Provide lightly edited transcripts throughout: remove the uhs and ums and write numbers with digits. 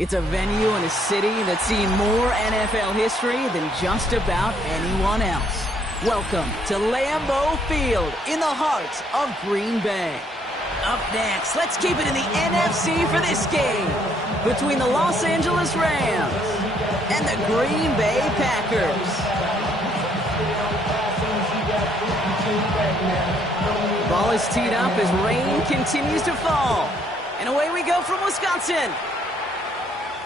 It's a venue and a city that's seen more NFL history than just about anyone else. Welcome to Lambeau Field in the heart of Green Bay. Up next, let's keep it in the NFC for this game between the Los Angeles Rams and the Green Bay Packers. The ball is teed up as rain continues to fall. And away we go from Wisconsin.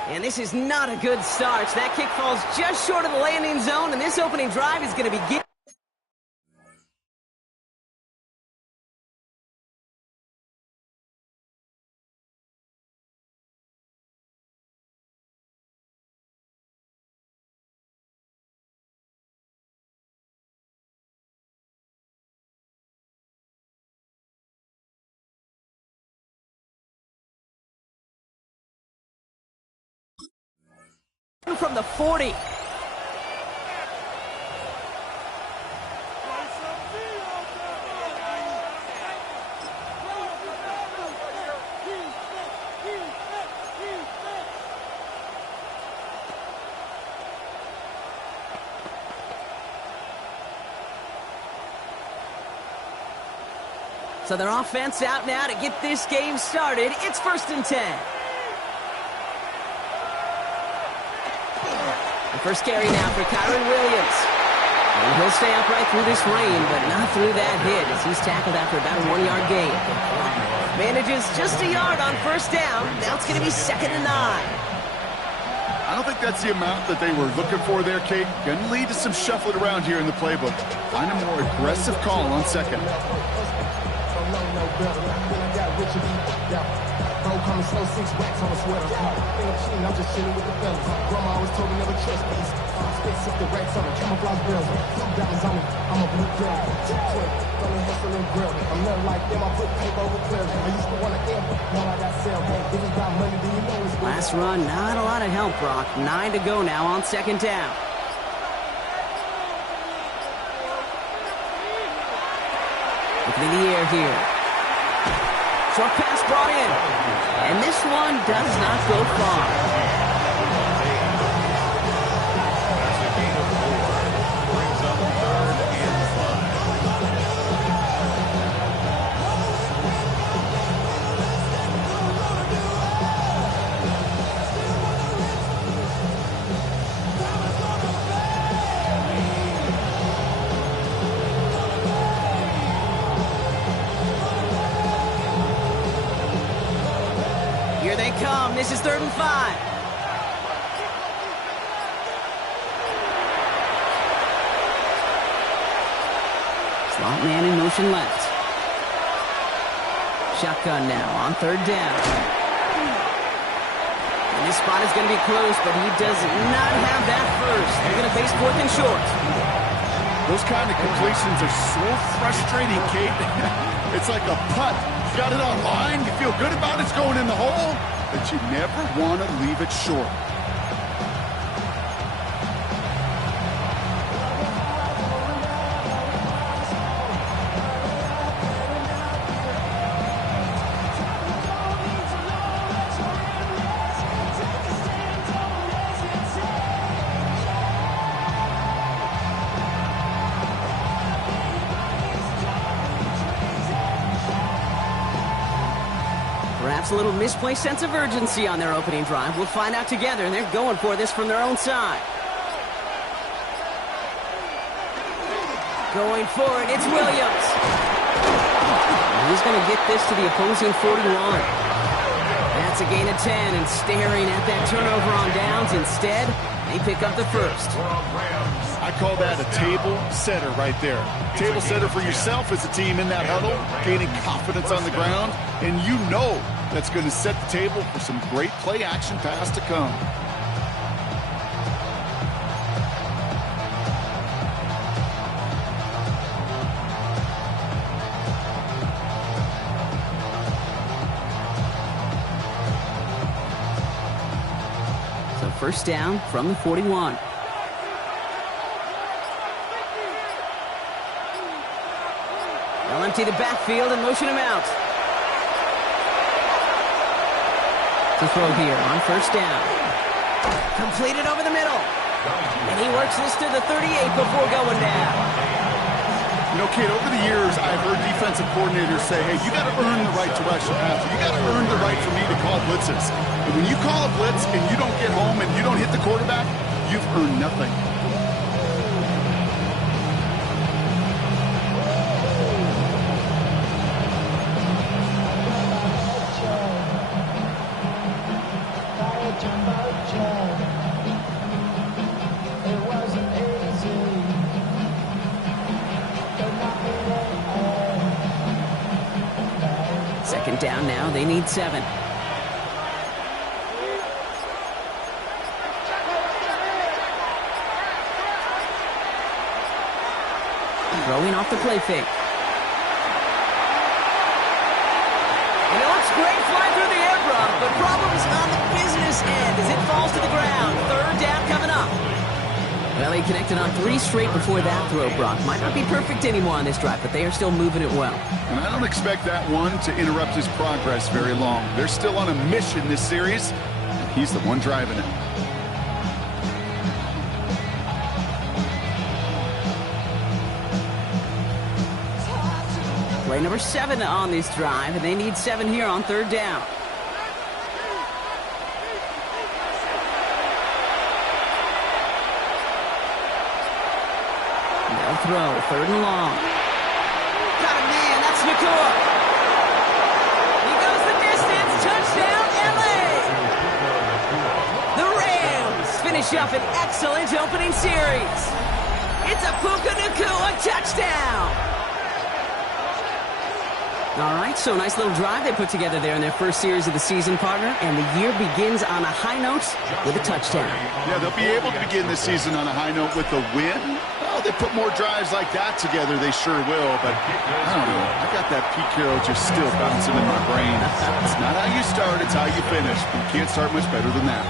And this is not a good start. That kick falls just short of the landing zone, and this opening drive is going to begin. From the 40. So their offense out now to get this game started. It's 1st and 10. First carry now for Kyron Williams. And he'll stay upright through this rain, but not through that hit as he's tackled after about a 1-yard gain. Manages just a yard on 1st down. Now it's going to be 2nd and 9. I don't think that's the amount that they were looking for there, Kate. Going to lead to some shuffling around here in the playbook. Find a more aggressive call on 2nd. Coming slow, 6 racks on a sweater. Ain't no cheating, I'm just chilling with the fellas. Grandma always told me never trust these. Spit 60 racks on a camouflage bells. Some diamonds on me, I'm a blue girl. Gonna hustle and grill. I'm nothing like them, I put paper over clear. I used to want to air, now I got sell. If it's about money, then you know it's good. Last run, not a lot of help, Brock. 9 to go now on 2nd down. Looking in the air here. Short pass brought in. And this one does not go far. Here they come. This is 3rd and 5. Slot man in motion left. Shotgun now on 3rd down. And this spot is going to be close, but he does not have that first. They're going to face 4th and short. Those kind of completions are so frustrating, Kate. It's like a putt. You got it on line, you feel good about it's going in the hole, but you never want to leave it short. Perhaps a little misplaced sense of urgency on their opening drive. We'll find out together, and they're going for this from their own side. Going for it, it's Williams. And he's going to get this to the opposing 41. That's a gain of 10, and staring at that turnover on downs. Instead, they pick up the first. I call that a table setter right there. Table setter for yourself as a team in that huddle, gaining confidence on the ground, and you know that's going to set the table for some great play action pass to come. So 1st down from the 41. They'll empty the backfield and motion him out. To throw here on first down. Completed over the middle. And he works this to the 38 before going down. You know, kid, over the years, I've heard defensive coordinators say, hey, you got to earn the right to rush the passer. You got to earn the right for me to call blitzes. And when you call a blitz and you don't get home and you don't hit the quarterback, you've earned nothing. Second down now. They need 7. Throwing off the play fake. And it looks great flying through the air, Brock, but problems on the business end as it falls to the ground. Third down coming up. Well, he connected on 3 straight before that throw, Brock. Might not be perfect anymore on this drive, but they are still moving it well. And I don't expect that one to interrupt his progress very long. They're still on a mission this series, and he's the one driving it. Play number 7 on this drive, and they need 7 here on third down. They'll throw, third and long. Got a man, that's Nakua. He goes the distance, touchdown, LA! The Rams finish up an excellent opening series. It's a Puka Nakua touchdown! All right, so nice little drive they put together there in their first series of the season, partner, and the year begins on a high note with a touchdown. Yeah, they'll be able to begin the season on a high note with a win. Well, they put more drives like that together, they sure will, but I don't know. I got that Pete Carroll just still bouncing in my brain. It's not how you start, it's how you finish. You can't start much better than that.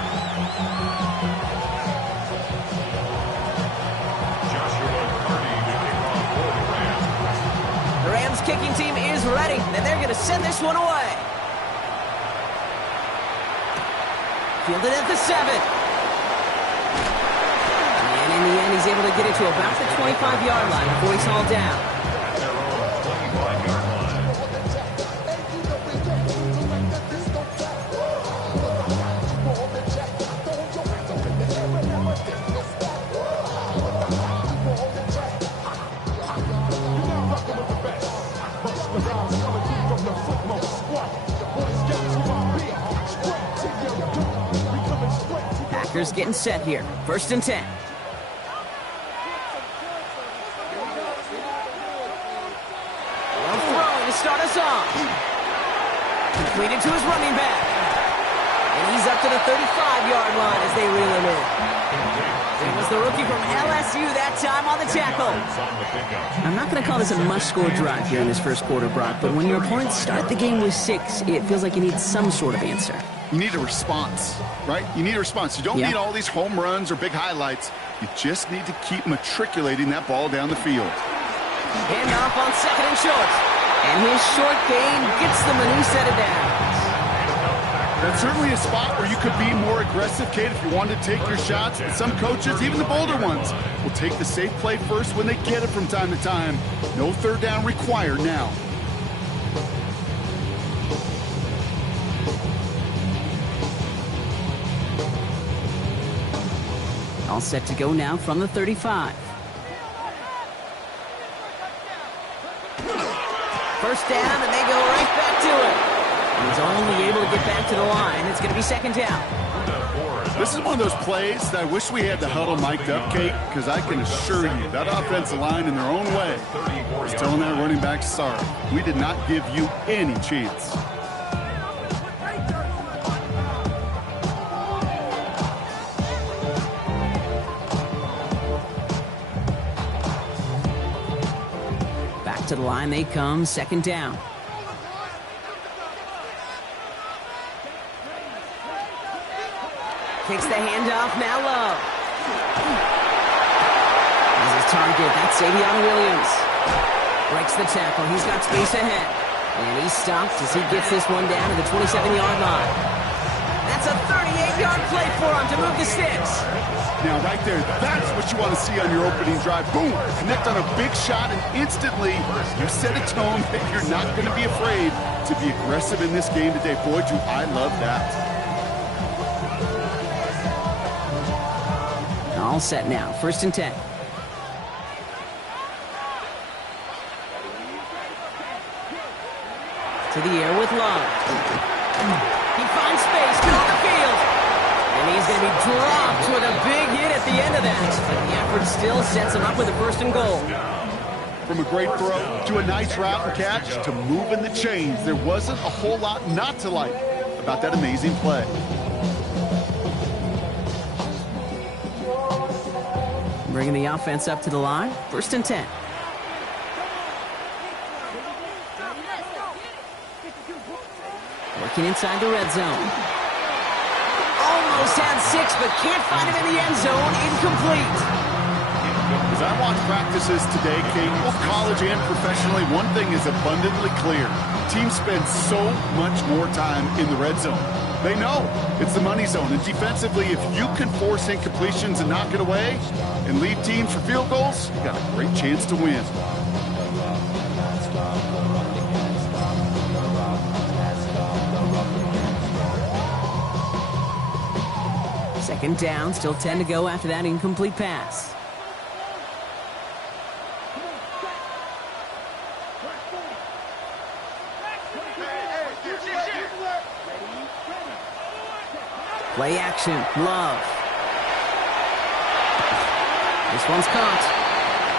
The Rams kicking team is ready, and they're going to send this one away. Fielded at the 7. And in the end, he's able to get it to about the 25-yard line before he's hauled down. Packers getting set here. First and 10. Well throwing to start us off. Completed to his running back. And he's up to the 35-yard line as they reel him in. It was the rookie from LSU that time on the tackle. I'm not going to call this a must-score drive here in this first quarter, Brock, but when your opponents start the game with 6, it feels like you need some sort of answer. You need a response, right? You need a response. You don't need all these home runs or big highlights. You just need to keep matriculating that ball down the field. Handoff on second and short. And his short gain gets them a new set of downs. That's certainly a spot where you could be more aggressive, Kate, if you wanted to take your shots. But some coaches, even the bolder ones, will take the safe play first when they get it from time to time. No third down required now. All set to go now from the 35. First down, and they go right back to it. He's only able to get back to the line. It's going to be second down. This is one of those plays that I wish we had the huddle mic'd up, Kate, because I can assure you that offensive line in their own way is telling that running back, sorry, we did not give you any chance. Back to the line they come, second down. Takes the handoff, now low. As his target, that's Savion Williams. Breaks the tackle, he's got space ahead. And he's stopped as he gets this one down to the 27-yard line. That's a 38-yard play for him to move the sticks. Now, right there, that's what you want to see on your opening drive. Boom! Connect on a big shot, and instantly you set a tone that you're not going to be afraid to be aggressive in this game today. Boy, do I love that. All set now. 1st and 10. To the air with Love. He finds space, middle of the field. And he's going to be dropped with a big hit at the end of that. But the effort still sets him up with a 1st and goal. From a great throw to a nice route and catch to moving the chains, there wasn't a whole lot not to like about that amazing play. Bringing the offense up to the line. 1st and 10. Working inside the red zone. Almost had 6, but can't find him in the end zone. Incomplete. As I watch practices today, King, both college and professionally, one thing is abundantly clear. Teams spend so much more time in the red zone. They know it's the money zone. And defensively, if you can force incompletions and knock it away and lead teams for field goals, you got a great chance to win. Second down, still 10 to go after that incomplete pass. Play action, Love. This one's caught.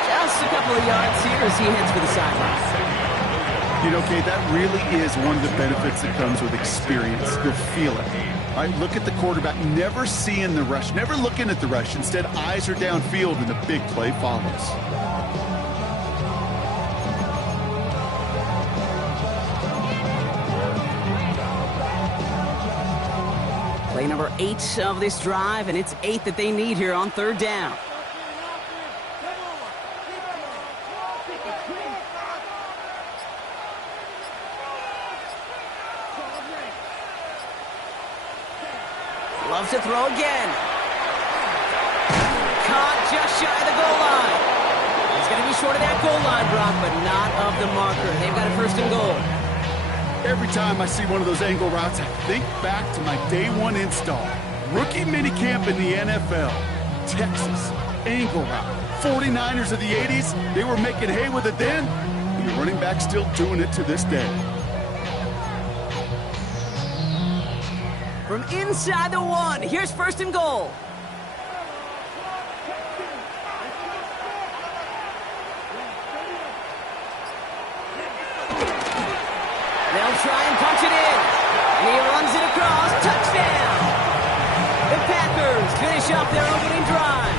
Just a couple of yards here as he heads for the sideline. You know, Kate, that really is one of the benefits that comes with experience. You'll feel it. All right, look at the quarterback, never seeing the rush, never looking at the rush. Instead, eyes are downfield, and the big play follows. Play number 8 of this drive, and it's 8 that they need here on 3rd down. Loves to throw again. Caught just shy of the goal line. He's going to be short of that goal line, Brock, but not of the marker. They've got a 1st and goal. Every time I see one of those angle routes, I think back to my day 1 install. Rookie minicamp in the NFL. Texas, angle route. 49ers of the 80s, they were making hay with it then, and the running back's still doing it to this day. From inside the 1, here's 1st and goal. They'll try and punch it in. And he runs it across. Touchdown! The Packers finish off their opening drive.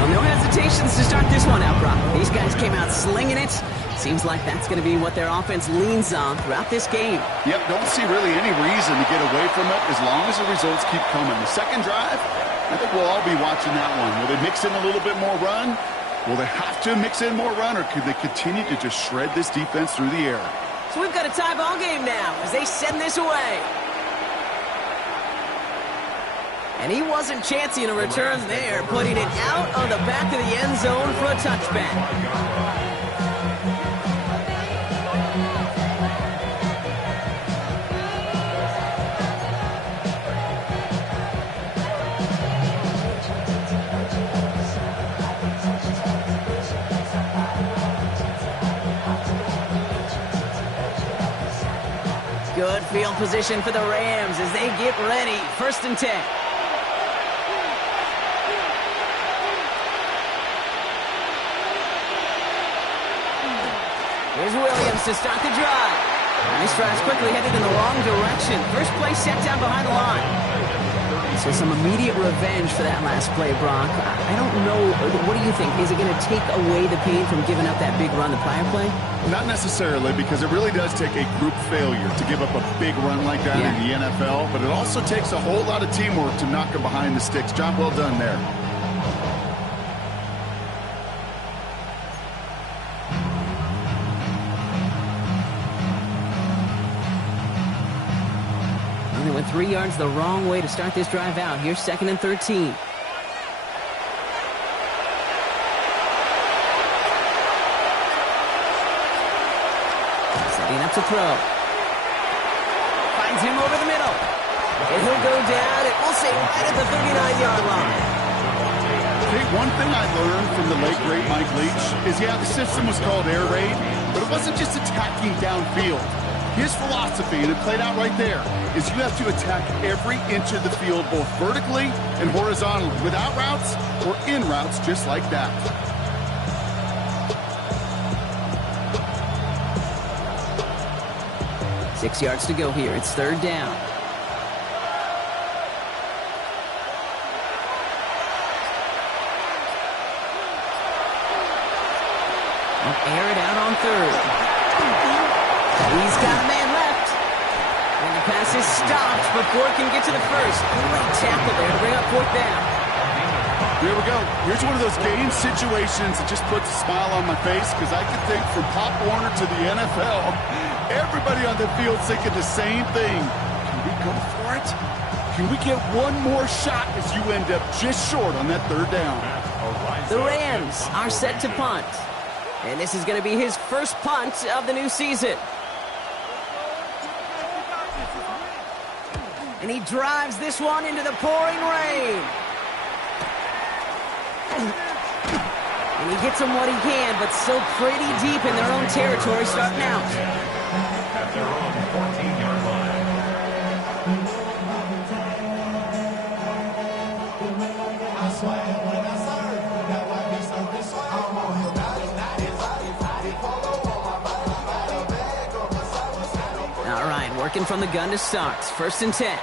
Well, no hesitations to start this one out, Brock. These guys came out slinging it. Seems like that's going to be what their offense leans on throughout this game. Yep, don't see really any reason to get away from it as long as the results keep coming. The second drive, I think we'll all be watching that one. Will they mix in a little bit more run? Will they have to mix in more run, or could they continue to just shred this defense through the air? So we've got a tie ball game now as they send this away. And he wasn't chancing a return there, putting it out of the back of the end zone for a touchback. Good field position for the Rams as they get ready. 1st and 10. Here's Williams to start the drive. Nice drive's quickly headed in the wrong direction. First play set down behind the line. So some immediate revenge for that last play, Brock. I don't know. What do you think? Is it going to take away the pain from giving up that big run the prior play? Not necessarily, because it really does take a group failure to give up a big run like that in the NFL. But it also takes a whole lot of teamwork to knock them behind the sticks. Job well done there. 3 yards the wrong way to start this drive out. Here's 2nd and 13. Setting up to throw. Finds him over the middle. And he'll go down, and we'll say right at the 39-yard line. Hey, one thing I learned from the late, great Mike Leach is, yeah, the system was called air raid, but it wasn't just attacking downfield. His philosophy, and it played out right there, is you have to attack every inch of the field, both vertically and horizontally, without routes or in routes just like that. Six yards to go here. It's 3rd down. Air it out on 3rd. He's got a man left. And the pass is stopped before it can get to the first. Great tackle there to bring up 4th down. Here we go. Here's one of those game situations that just puts a smile on my face, because I can think from Pop Warner to the NFL, everybody on the field thinking the same thing. Can we go for it? Can we get one more shot as you end up just short on that 3rd down? The Rams are set to punt. And this is going to be his first punt of the new season. And he drives this one into the pouring rain. And he gets him what he can, but still pretty deep in their own territory starting out. At their own 14-yard line. All right, working from the gun to start. 1st and 10.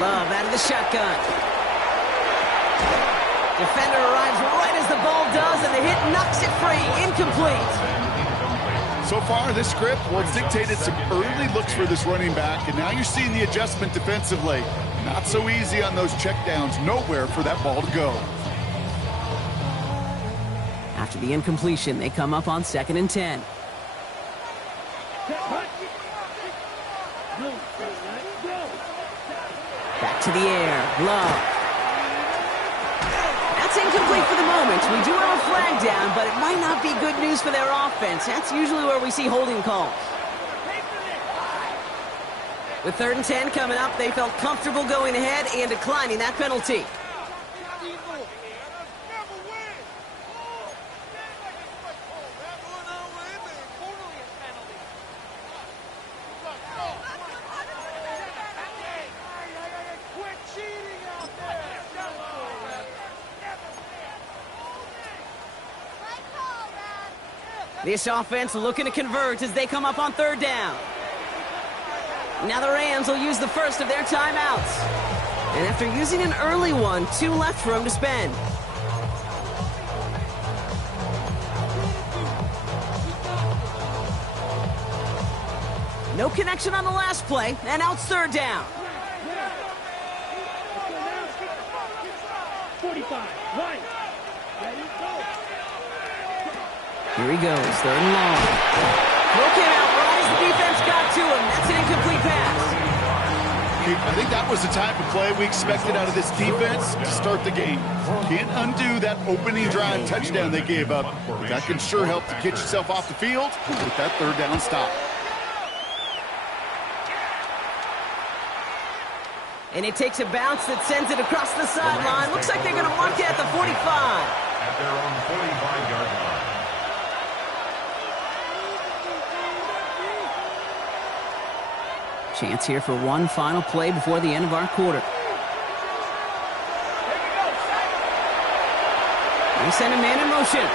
Love out of the shotgun. Defender arrives right as the ball does, and the hit knocks it free. Incomplete. So far, this script, well, it's dictated some early looks for this running back, and now you're seeing the adjustment defensively. Not so easy on those checkdowns. Nowhere for that ball to go. After the incompletion, they come up on 2nd and 10. Back to the air. Love. That's incomplete for the moment. We do have a flag down, but it might not be good news for their offense. That's usually where we see holding calls. With 3rd and 10 coming up, they felt comfortable going ahead and declining that penalty. This offense looking to convert as they come up on 3rd down. Now the Rams will use the first of their timeouts. And after using an early one, 2 left for them to spend. No connection on the last play, and now it's 3rd down. 45, right. Here he goes, 3rd and long. Broken out right as the defense got to him. That's an incomplete pass. I think that was the type of play we expected out of this defense to start the game. Can't undo that opening drive touchdown they gave up. But that can sure help to get yourself off the field with that 3rd down stop. And it takes a bounce that sends it across the sideline. Looks like they're going to mark it at the 45. At their own 45-yard line. Chance here for one final play before the end of our quarter. They send a man in motion.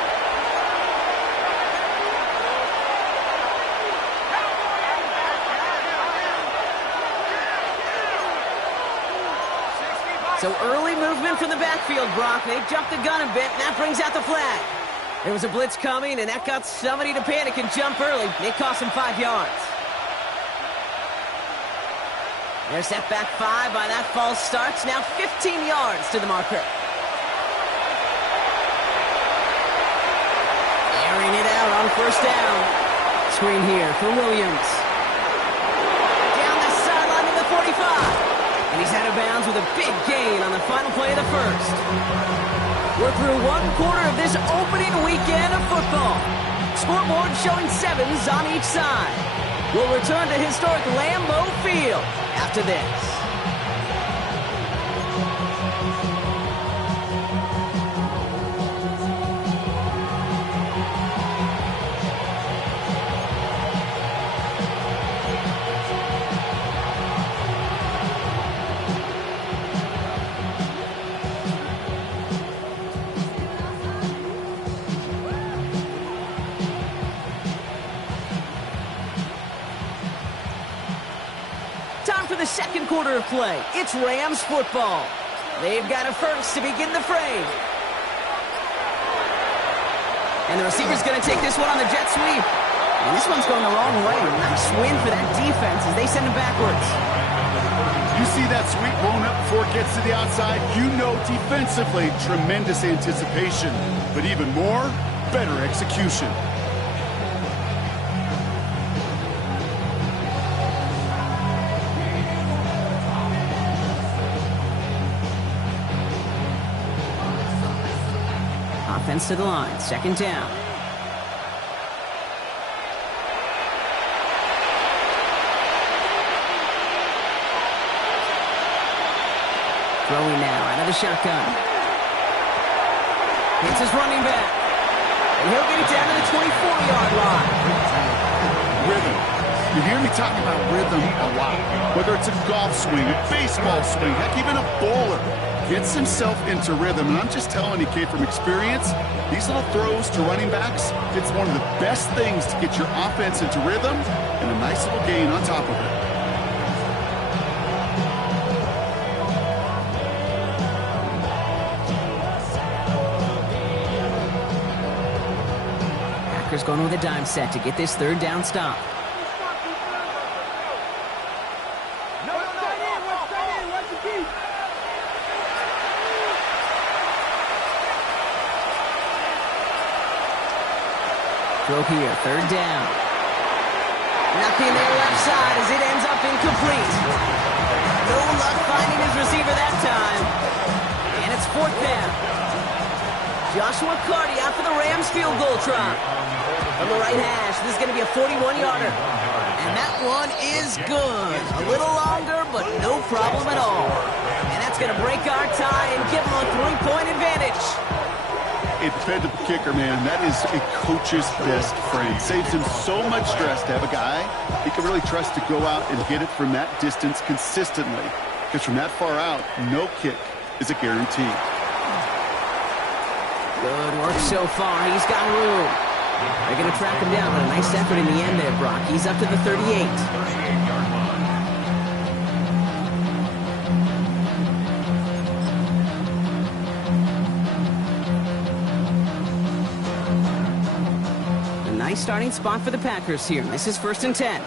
So early movement from the backfield, Brock. They jumped the gun a bit, and that brings out the flag. There was a blitz coming, and that got somebody to panic and jump early. It cost them 5 yards. They're set back 5 by that false start. Now 15 yards to the marker. Airing it out out on first down. Screen here for Williams. Down the sideline to the 45. And he's out of bounds with a big gain on the final play of the first. We're through one quarter of this opening weekend of football. Scoreboard showing 7s on each side. We'll return to historic Lambeau Field after this. For the second quarter of play, it's Rams football. They've got a first to begin the frame. And the receiver's going to take this one on the jet sweep. And this one's going the wrong way. Nice win for that defense as they send him backwards. You see that sweep blown up before it gets to the outside. You know defensively, tremendous anticipation. But even more, better execution. Offense to the line, second down. Throwing now out of the shotgun. Hits his running back. And he'll get it down to the 24-yard line. Rhythm. You hear me talking about rhythm a lot. Whether it's a golf swing, a baseball swing, heck, even a bowler. Gets himself into rhythm, and I'm just telling you, Kate, from experience, these little throws to running backs, it's one of the best things to get your offense into rhythm and a nice little gain on top of it. Packers going with a dime set to get this third down stop. Throw here, third down. Nothing there left side as it ends up incomplete. No luck finding his receiver that time. And it's fourth down. Joshua Carty out for the Rams field goal try. From the right hash, this is going to be a 41-yarder. And that one is good. A little longer, but no problem at all. And that's going to break our tie and give them a 3-point advantage. A dependable kicker, man. That is a coach's best friend. Saves him so much stress to have a guy he can really trust to go out and hit it from that distance consistently. Because from that far out, no kick is a guarantee. Good work so far. He's got room. They're going to track him down, but a nice effort in the end there, Brock. He's up to the 38. 38-yard line. Nice starting spot for the Packers here. This is 1st and 10.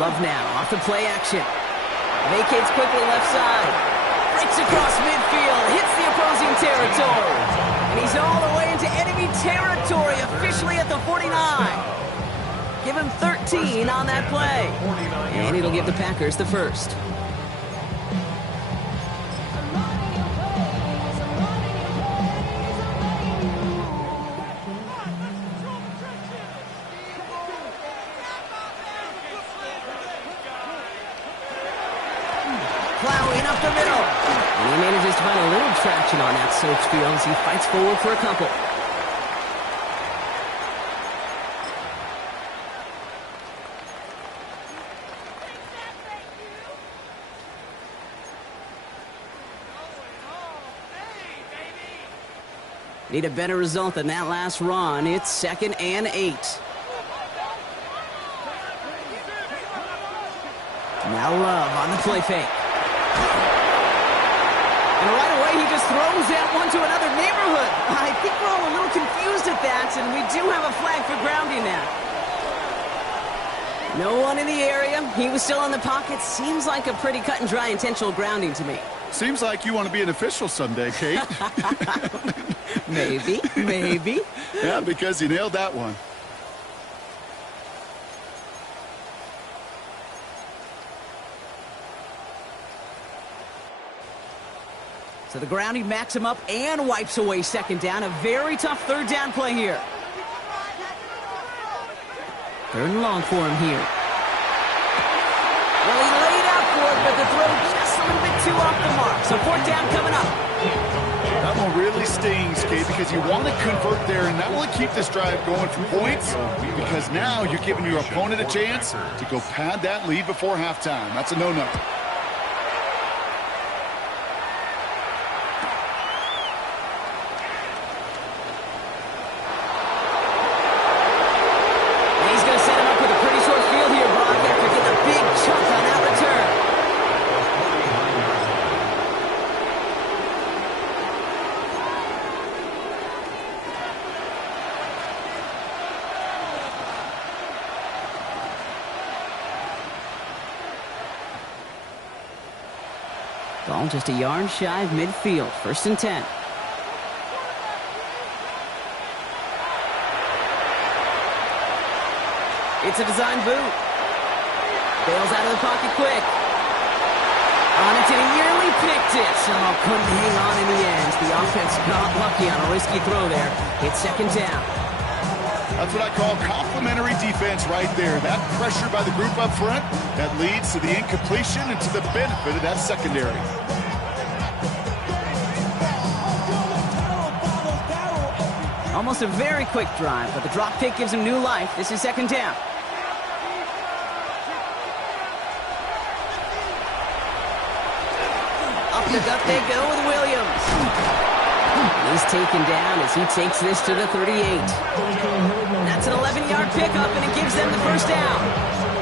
Love now off the play action. Vacates quickly left side. Breaks across midfield. Hits the opposing territory. And he's all the way into enemy territory, officially at the 49. Give him 13 on that play. And it'll give the Packers the first. Plowing up the middle. And he manages to find a little traction on that soaked field as he fights forward for a couple. Need a better result than that last run. It's 2nd and 8. Now Love on the play fake. And right away, he just throws that one to another neighborhood. I think we're all a little confused at that, and we do have a flag for grounding now. No one in the area. He was still in the pocket. Seems like a pretty cut and dry intentional grounding to me. Seems like you want to be an official someday, Kate. Maybe, maybe. Yeah, because you nailed that one. So the grounding backs him up and wipes away second down. A very tough third down play here. Third and long for him here. Well, he laid out for it, but the throw just a little bit too off the mark. So fourth down coming up. That one really stings, Kate, because you want to convert there and not only keep this drive going for points, because now you're giving your opponent a chance to go pad that lead before halftime. That's a no-no. Ball just a yard shy of midfield. First and 10. It's a design boot. Bails out of the pocket quick. On it, and he nearly picked it. Oh, couldn't hang on in the end. The offense got lucky on a risky throw there. It's second down. That's what I call complimentary defense right there. That pressure by the group up front, that leads to the incompletion and to the benefit of that secondary. Almost a very quick drive, but the drop pick gives him new life. This is second down. Up the gut they go with Williams. He's taken down as he takes this to the 38. That's an 11-yard pickup, and it gives them the first down.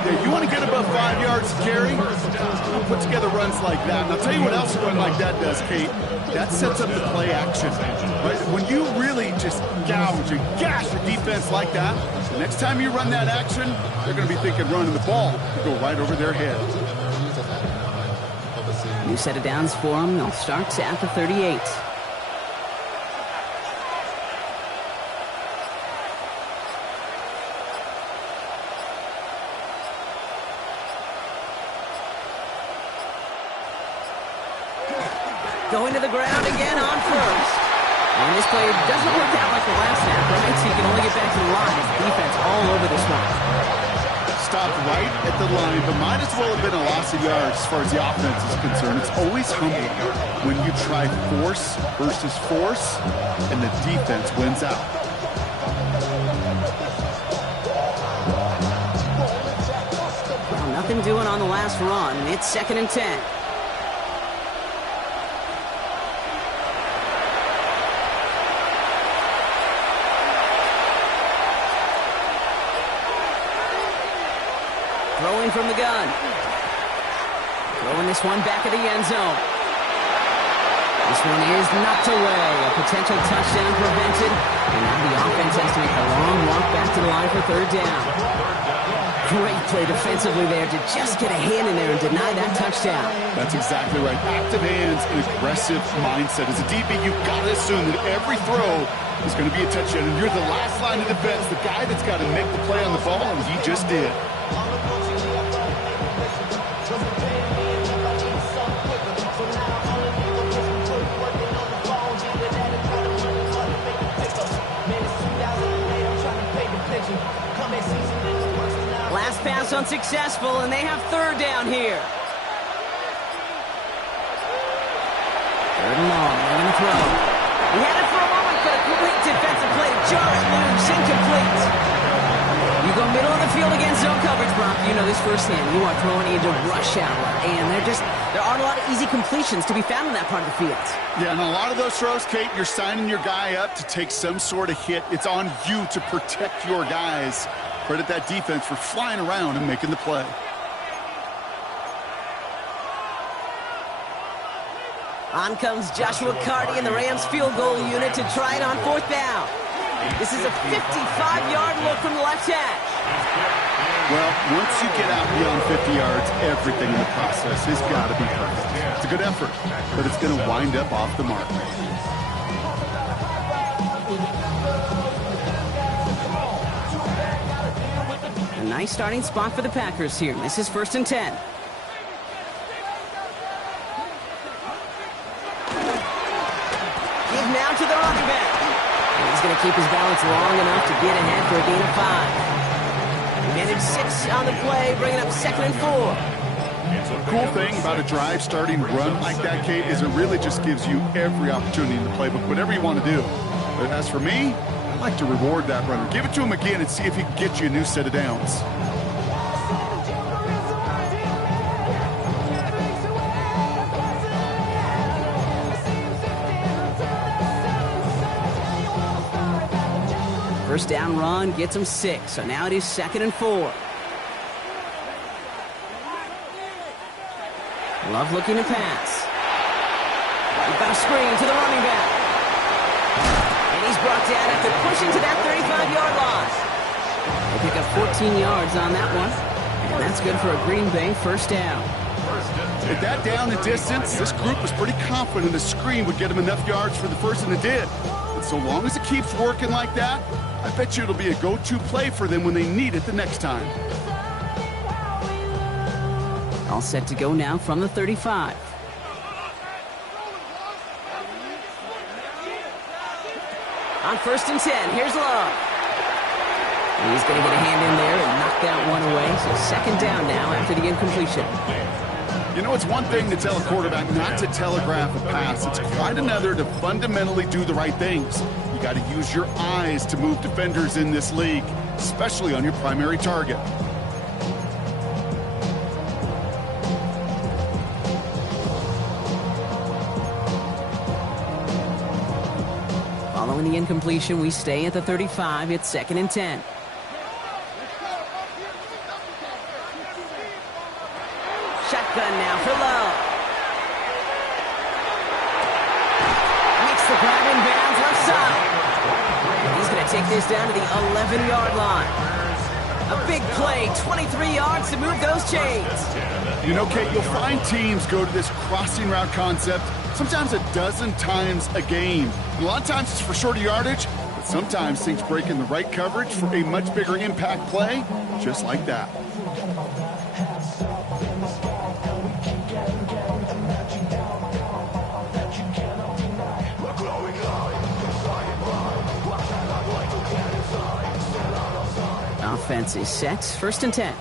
Yeah, you want to get above 5 yards to carry? I'll put together runs like that. And I'll tell you what else a run like that does, Kate. That sets up the play action. Right? When you really just gouge and gash the defense like that, the next time you run that action, they're going to be thinking running the ball to go right over their head. New set of downs for them. They'll start at the 38. Going to the ground again on first. And this play doesn't work out like the last snap, right? So you can only get back to the line. Defense all over this one. Stopped right at the line, but might as well have been a loss of yards as far as the offense is concerned. It's always humbling when you try force versus force, and the defense wins out. Well, nothing doing on the last run. It's second and 10. Throwing from the gun. Throwing this one back of the end zone. This one is knocked away. A potential touchdown prevented. And now the offense has to make a long walk back to the line for third down. Great play defensively there to just get a hand in there and deny that touchdown. That's exactly right. Active hands and aggressive mindset. As a DB, you've got to assume that every throw is going to be a touchdown. And you're the last line of defense, the guy that's got to make the play on the ball, and he just did. Last pass unsuccessful, and they have third down here. Third and long, they're going to throw. He had it for a moment, but a great defensive play to jar it loose, incomplete. You go middle of the field against zone coverage, Brock. You know this firsthand. You are throwing into rush hour, and there aren't a lot of easy completions to be found in that part of the field. Yeah, and a lot of those throws, Kate, you're signing your guy up to take some sort of hit. It's on you to protect your guys. Credit that defense for flying around and making the play. On comes Joshua Carty and the Rams field goal unit to try it on fourth down. This is a 55-yard look from the left hash. Well, once you get out beyond 50 yards, everything in the process has got to be perfect. It's a good effort, but it's going to wind up off the mark. A nice starting spot for the Packers here. This is 1st and 10. Give now to the running back. And he's going to keep his balance long enough to get ahead for a gain of 5. He managed 6 on the play, bringing up 2nd and 4. The cool thing about a drive starting run like that, Kate, is it really just gives you every opportunity in the playbook, whatever you want to do. But as for me, I like to reward that runner. Give it to him again and see if he can get you a new set of downs. First down run gets him 6, so now it is 2nd and 4. Love looking to pass. He's got a screen to the running back. And he's brought down after pushing to that 35-yard line. They pick up 14 yards on that one. And that's good for a Green Bay first down. With that down and distance, this group was pretty confident the screen would get him enough yards for the first, and it did. But so long as it keeps working like that, I bet you it'll be a go-to play for them when they need it the next time. All set to go now from the 35. On 1st and 10, here's Love. And he's going to get a hand in there and knock that one away. So 2nd down now after the incompletion. You know, it's one thing to tell a quarterback not to telegraph a pass. It's quite another to fundamentally do the right things. You got to use your eyes to move defenders in this league, especially on your primary target. Following the incompletion, we stay at the 35. It's 2nd and 10. Shotgun now for Love. Makes the grab in bounds left side. And he's going to take this down to the 11-yard line. A big play, 23 yards to move those chains. You know, Kate, you'll find teams go to this crossing route concept sometimes a dozen times a game. And a lot of times it's for shorter yardage, but sometimes things break in the right coverage for a much bigger impact play, just like that. Offense is set. 1st and 10.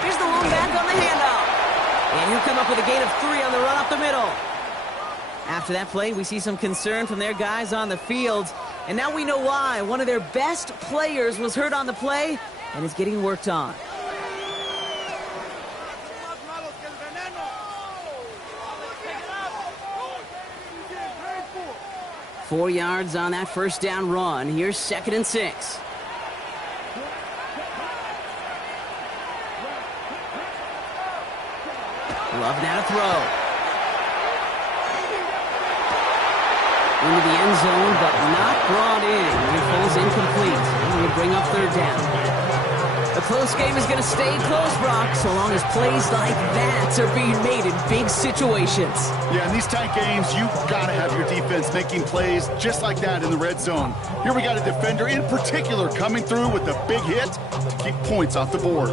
Here's the long back on the handoff. And he'll come up with a gain of 3 on the run up the middle. After that play, we see some concern from their guys on the field. And now we know why. One of their best players was hurt on the play and is getting worked on. Four yards on that first down run. Here's 2nd and 6. Love now to throw. Into the end zone, but not brought in. It falls incomplete. And will bring up 3rd down. The close game is going to stay close, Brock, so long as plays like that are being made in big situations. Yeah, in these tight games, you've got to have your defense making plays just like that in the red zone. Here we got a defender in particular coming through with a big hit to keep points off the board.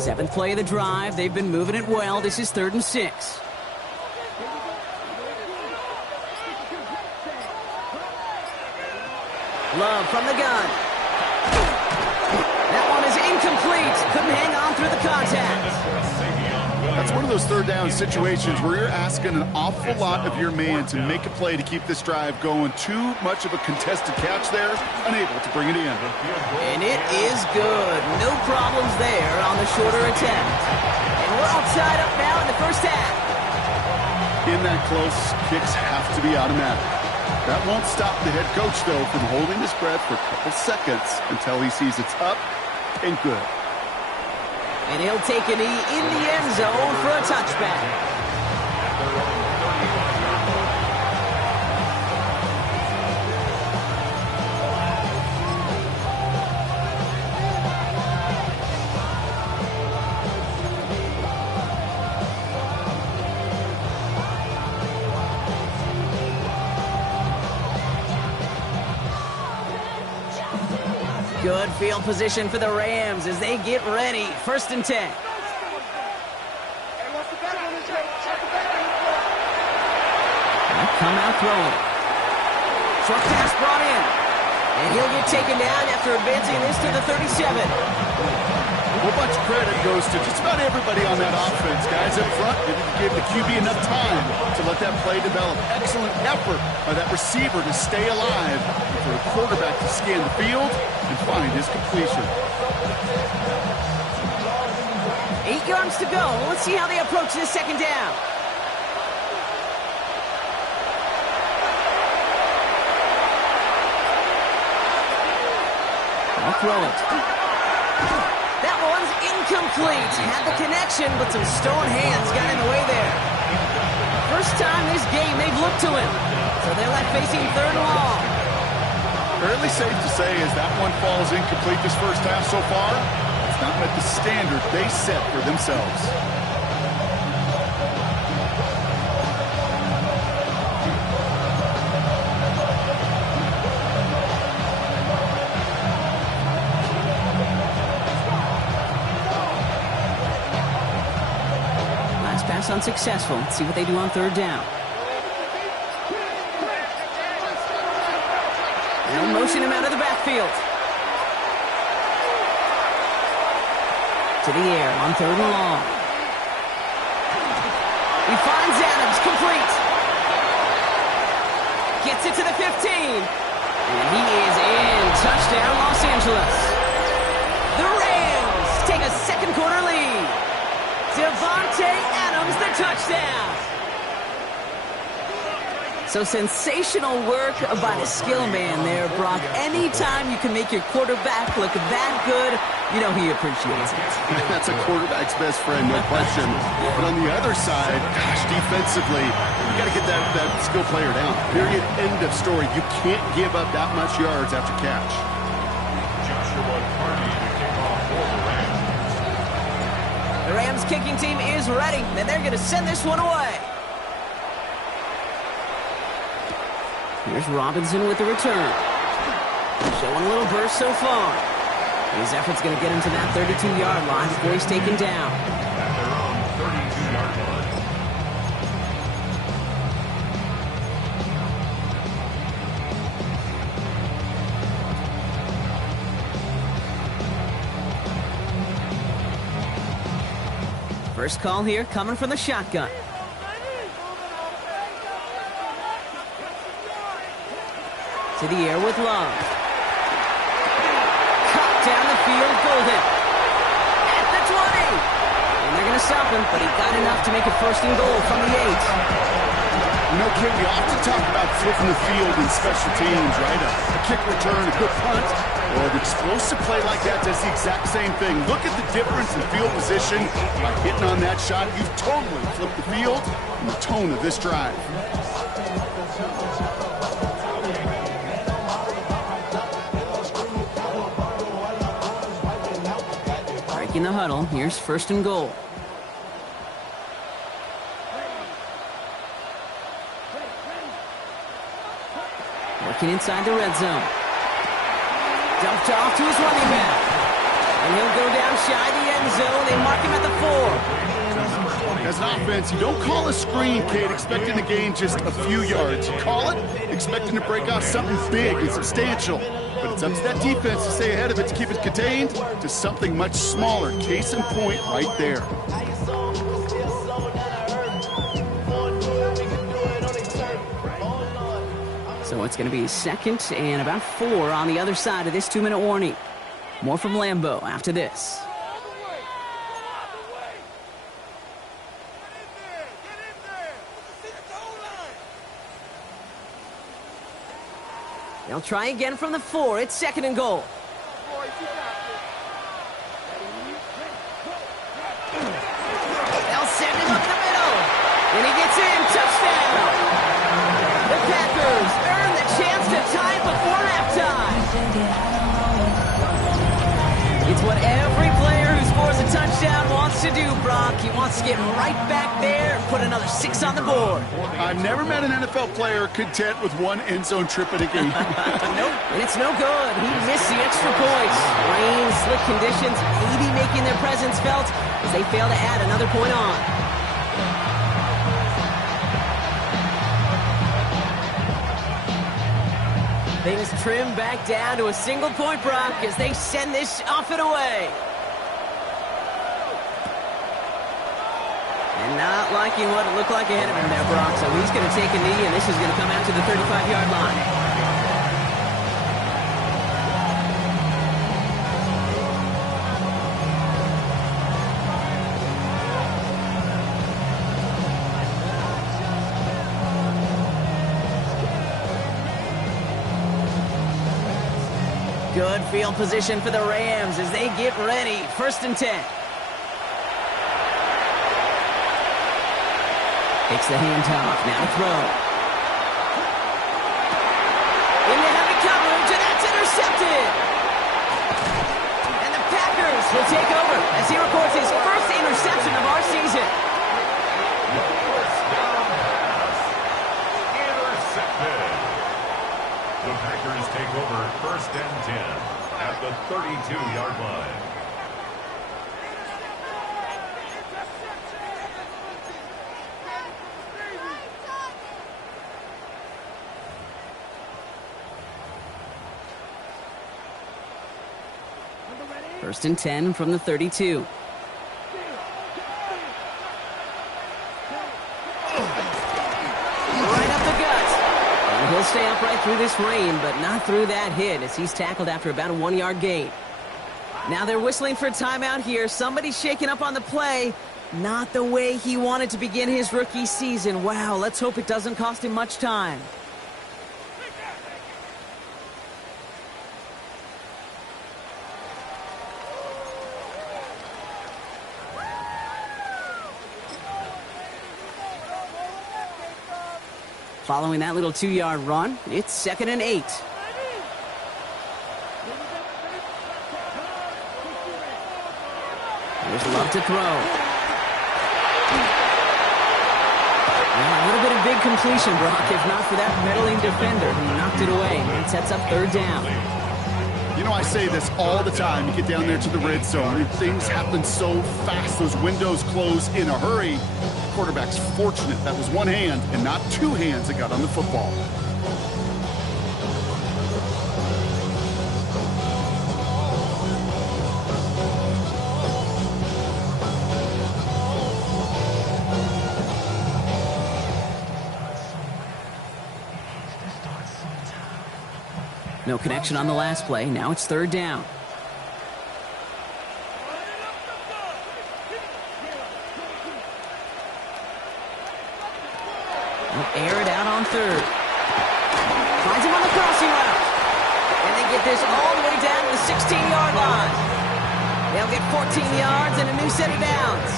7th play of the drive. They've been moving it well. This is 3rd and 6. Love from the gun. That one is incomplete. Couldn't hang on through the contact. That's one of those 3rd down situations where you're asking an awful lot of your man to make a play to keep this drive going. Too much of a contested catch there, unable to bring it in. And it is good. No problems there on the shorter attempt. And we're all tied up now in the first half. In that close, kicks have to be automatic. That won't stop the head coach, though, from holding his breath for a couple seconds until he sees it's up and good. And he'll take a knee in the end zone for a touchback. Good field position for the Rams as they get ready. 1st and 10. Come out throwing. Short pass brought in. And he'll get taken down after advancing this to the 37. Well, much credit goes to just about everybody on that offense. Guys up front didn't give the QB enough time to let that play develop. Excellent effort by that receiver to stay alive and for the quarterback to scan the field and find his completion. 8 yards to go. Let's see how they approach this 2nd down. I'll throw it. That one's incomplete. Had the connection, but some stone hands got in the way there. First time this game they've looked to him. So they're left facing 3rd and long. Fairly safe to say as that one falls incomplete this first half so far, it's not met the standard they set for themselves. Pass unsuccessful. Let's see what they do on 3rd down. They'll motion him out of the backfield. To the air on 3rd and long. He finds Adams, complete. Gets it to the 15. And he is in. Touchdown, Los Angeles. The Rams take a 2nd quarter lead. Devontae Adams, the touchdown. So sensational work by the skill man there, Brock. Anytime you can make your quarterback look that good, you know he appreciates it. That's a quarterback's best friend, no question. But on the other side, gosh, defensively, you got to get that skill player down. Period. End of story. You can't give up that much yards after catch. The Rams kicking team is ready, and they're going to send this one away. Here's Robinson with the return. Showing a little burst so far. His effort's going to get him to that 32-yard line before he's taken down. At their own 32-yard line. First call here coming from the shotgun. To the air with Love. Cut down the field, Golden. At the 20. And they're going to stop him, but he got enough to make it 1st and goal from the 8. You know, Kim, we often talk about flipping the field in special teams, right? A kick return, a good punt. Well, an explosive play like that does the exact same thing. Look at the difference in field position. By hitting on that shot, you've totally flipped the field and the tone of this drive. Breaking the huddle. Here's 1st and goal. Working inside the red zone. Dumped off to his running back. And he'll go down shy the end zone. They mark him at the 4. As an offense, you don't call a screen, Kate, expecting to gain just a few yards. You call it expecting to break off something big and substantial. But it's up to that defense to stay ahead of it, to keep it contained to something much smaller. Case in point right there. So it's going to be 2nd and about 4 on the other side of this 2-minute warning. More from Lambeau after this. They'll try again from the 4. It's 2nd and goal. They'll send him up the middle. And he gets in. Touchdown. The Packers earn the chance to tie before halftime. It's what every player who scores a touchdown wants to do, Brock. He wants to get right back there and put another 6 on the board. I've never met an NFL player content with one end zone trip in a game. Nope, and it's no good. He missed the extra points. Rain, slick conditions, maybe making their presence felt as they fail to add another point on. Things trim back down to a single point, Brock, as they send this off and away. And not liking what it looked like ahead of him there, Brock. So he's going to take a knee, and this is going to come out to the 35-yard line. Good field position for the Rams as they get ready. 1st and 10. Takes the handoff. Now to throw. Into heavy coverage, and that's intercepted. And the Packers will take over as he records his first interception of our season. Intercepted. The Packers take over 1st and 10 at the 32-yard line. First and 10 from the 32. Right up the gut. And he'll stay upright through this rain, but not through that hit as he's tackled after about a 1-yard gain. Now they're whistling for a timeout here. Somebody's shaking up on the play. Not the way he wanted to begin his rookie season. Wow, let's hope it doesn't cost him much time. Following that little 2-yard run, it's 2nd and 8. There's Love to throw. Well, a little bit of big completion, Brock, if not for that meddling defender who knocked it away. It sets up 3rd down. You know, I say this all the time. You get down there to the red zone, and things happen so fast. Those windows close in a hurry. Quarterback's fortunate that was one hand and not 2 hands that got on the football. No connection on the last play. Now it's 3rd down. Air it out on 3rd. Finds him on the crossing route. And they get this all the way down to the 16-yard line. They'll get 14 yards and a new set of downs.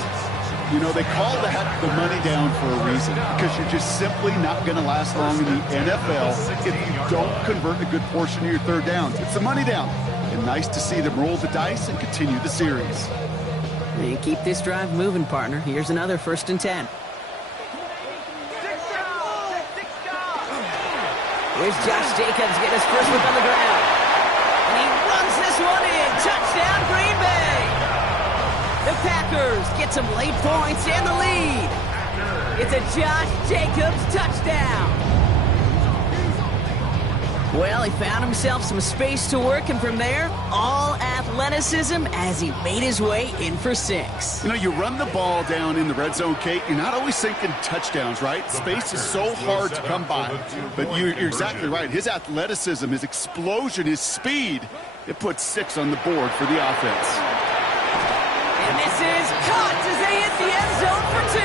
You know, they call that the money down for a reason, because you're just simply not going to last long in the NFL if you don't convert a good portion of your 3rd downs. It's the money down. And nice to see them roll the dice and continue the series. And keep this drive moving, partner. Here's another 1st and 10. Here's Josh Jacobs getting his first look on the ground. And he runs this one in. Touchdown, Green Bay. The Packers get some late points and the lead. It's a Josh Jacobs touchdown. Well, he found himself some space to work, and from there, all athleticism as he made his way in for 6. You know, you run the ball down in the red zone, Kate, you're not always thinking touchdowns, right? Space is so hard to come by. But you're exactly right. His athleticism, his explosion, his speed, it puts 6 on the board for the offense. And this is caught as they hit the end zone for 2.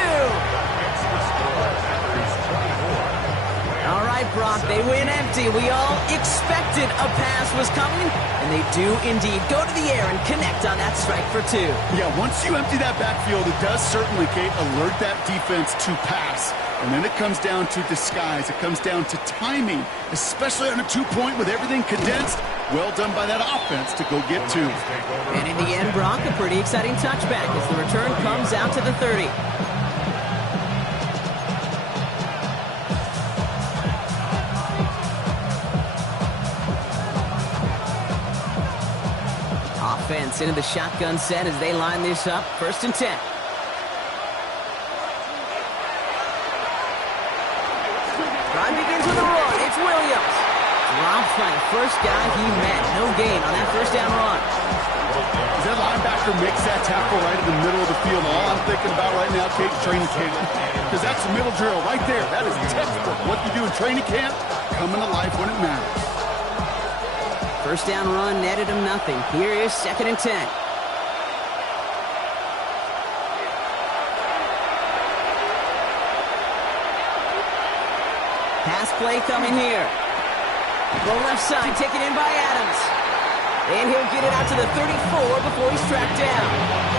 All right, Brock, they win and empty. We all expected a pass was coming, and they do indeed go to the air and connect on that strike for 2. Yeah, once you empty that backfield, it does certainly, Kate, alert that defense to pass. And then it comes down to disguise. It comes down to timing, especially on a 2-point with everything condensed. Well done by that offense to go get 2. And in the end, Brock, a pretty exciting touchback as the return comes out to the 30. Offense into the shotgun set as they line this up. 1st and 10. Drive begins with a run. It's Williams. Drops by the first guy he met. No gain on that 1st down run. As that linebacker makes that tackle right in the middle of the field, all I'm thinking about right now, Kate, training camp. Because that's the middle drill right there. That is textbook. What you do in training camp, coming to life when it matters. 1st down run netted him nothing. Here is 2nd and 10. Pass play coming here. The left side taken in by Adams. And he'll get it out to the 34 before he's tracked down.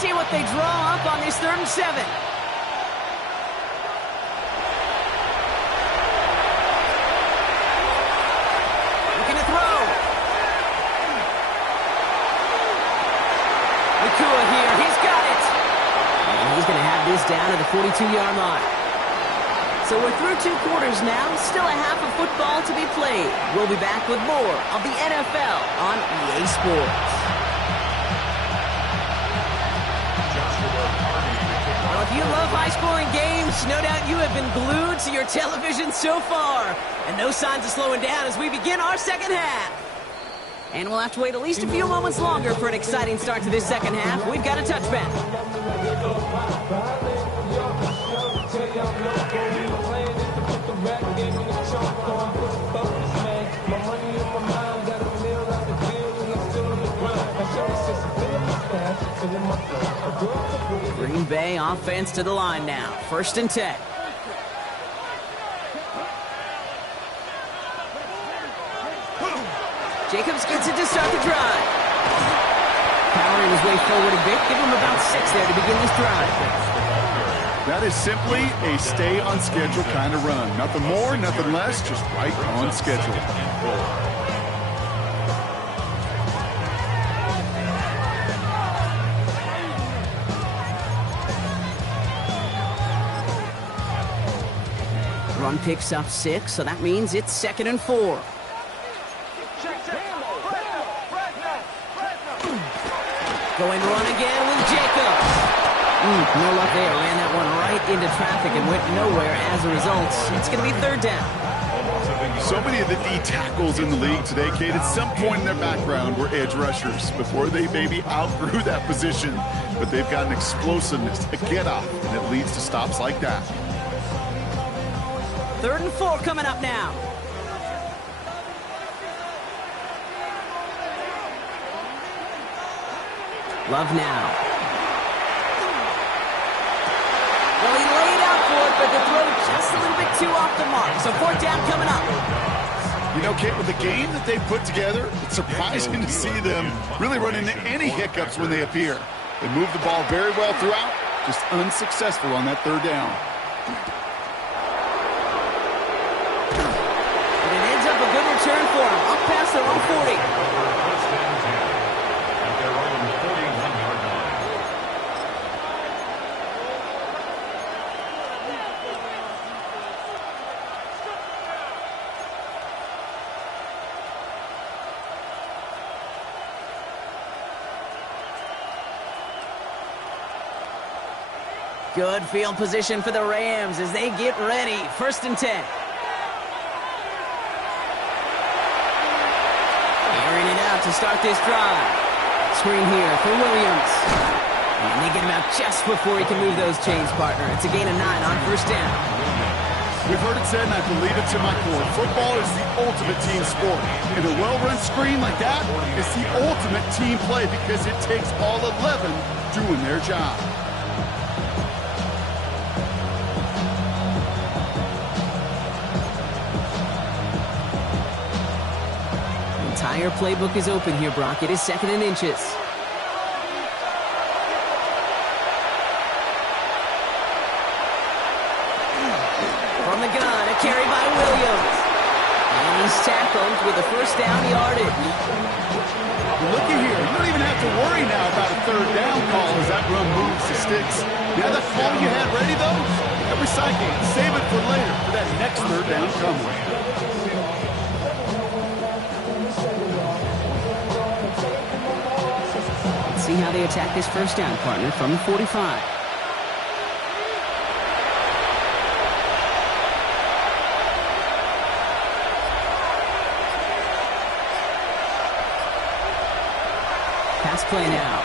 See what they draw up on this 3rd and 7. Looking to throw. Nakua here. He's got it. And he's going to have this down at the 42-yard line. So we're through 2 quarters now. Still a half of football to be played. We'll be back with more of the NFL on EA Sports. Well, if you love high-scoring games, no doubt you have been glued to your television so far. And no signs of slowing down as we begin our 2nd half. And we'll have to wait at least a few moments longer for an exciting start to this 2nd half. We've got a touchback. Green Bay offense to the line now. 1st and 10. Jacobs gets it to start the drive. Powering his way forward a bit. Give him about 6 there to begin this drive. That is simply a stay on schedule kind of run. Nothing more, nothing less, just right on schedule. Run picks up 6, so that means it's 2nd and 4. Going run again with Jacobs. No luck there. Ran that one right into traffic and went nowhere as a result. It's going to be 3rd down. So many of the D tackles in the league today, Kate, at some point in their background were edge rushers before they maybe outgrew that position. But they've got an explosiveness, a get-off, and it leads to stops like that. 3rd and 4 coming up now. Love now. Well, he laid out for it, but the throw just a little bit too off the mark. So 4th down coming up. You know, Kate, with the game that they've put together, it's surprising to see them really run into any hiccups when they appear. They move the ball very well throughout, just unsuccessful on that 3rd down. And it ends up a good return for him, up past their own 40. Good field position for the Rams as they get ready. 1st and 10. Airing it out to start this drive. Screen here for Williams. And they get him out just before he can move those chains, partner. It's a gain of 9 on first down. We've heard it said, and I believe it to my core. Football is the ultimate team sport. And a well-run screen like that is the ultimate team play because it takes all 11 doing their job. The entire playbook is open here, Brock. It is 2nd and inches. From the gun, a carry by Williams. And he's tackled with a first down yardage. Looky here. You don't even have to worry now about a 3rd down call as that run moves the sticks. Now that call you had ready, though, recycle it. Save it for later for that next 3rd down coming. Let's see how they attack this first down, partner, from the 45. Pass play now.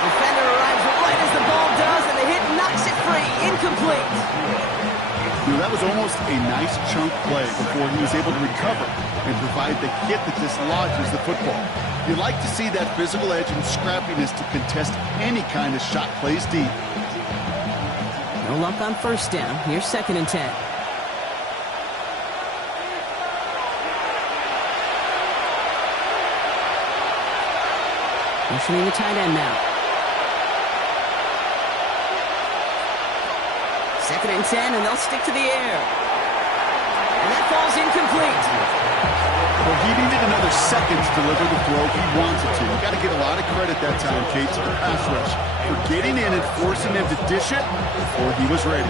Defender arrives right as the ball does, and the hit knocks it free. Incomplete. You know, that was almost a nice chunk play before he was able to recover and provide the hit that dislodges the football. You like to see that physical edge and scrappiness to contest any kind of shot plays deep. No luck on first down. Here's 2nd and 10. Motioning the tight end now. 2nd and 10, and they'll stick to the air. And that fall's incomplete. Well, he needed another second to deliver the throw he wanted to. You got to give a lot of credit that time, Kate, to the pass rush for getting in and forcing him to dish it before he was ready.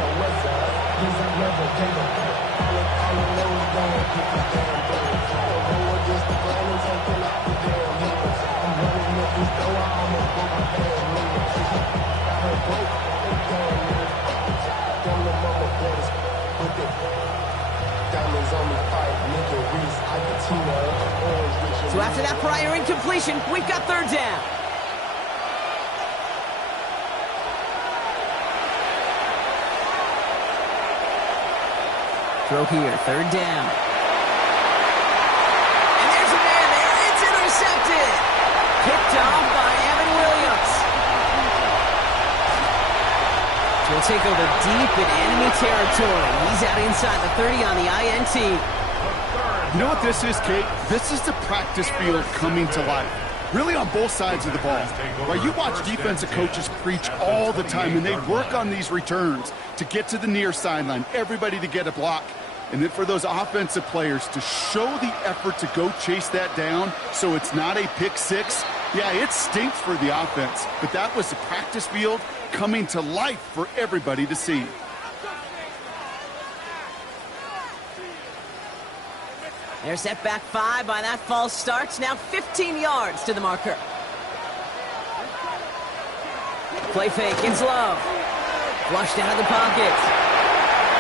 So after that prior incompletion, we've got 3rd down. Throw here, 3rd down. And there's a man there. It's intercepted. Picked off by Evan Williams. So we'll take over deep in enemy territory. He's out inside the 30 on the INT. You know what this is, Kate? This is the practice field coming to life. Really on both sides of the ball. Right, you watch defensive coaches preach all the time, and they work on these returns to get to the near sideline, everybody to get a block. And then for those offensive players to show the effort to go chase that down so it's not a pick six. Yeah, it stinks for the offense, but that was the practice field coming to life for everybody to see. They're set back 5 by that false start. Now 15 yards to the marker. Play fake, it's Love. Flushed out of the pocket.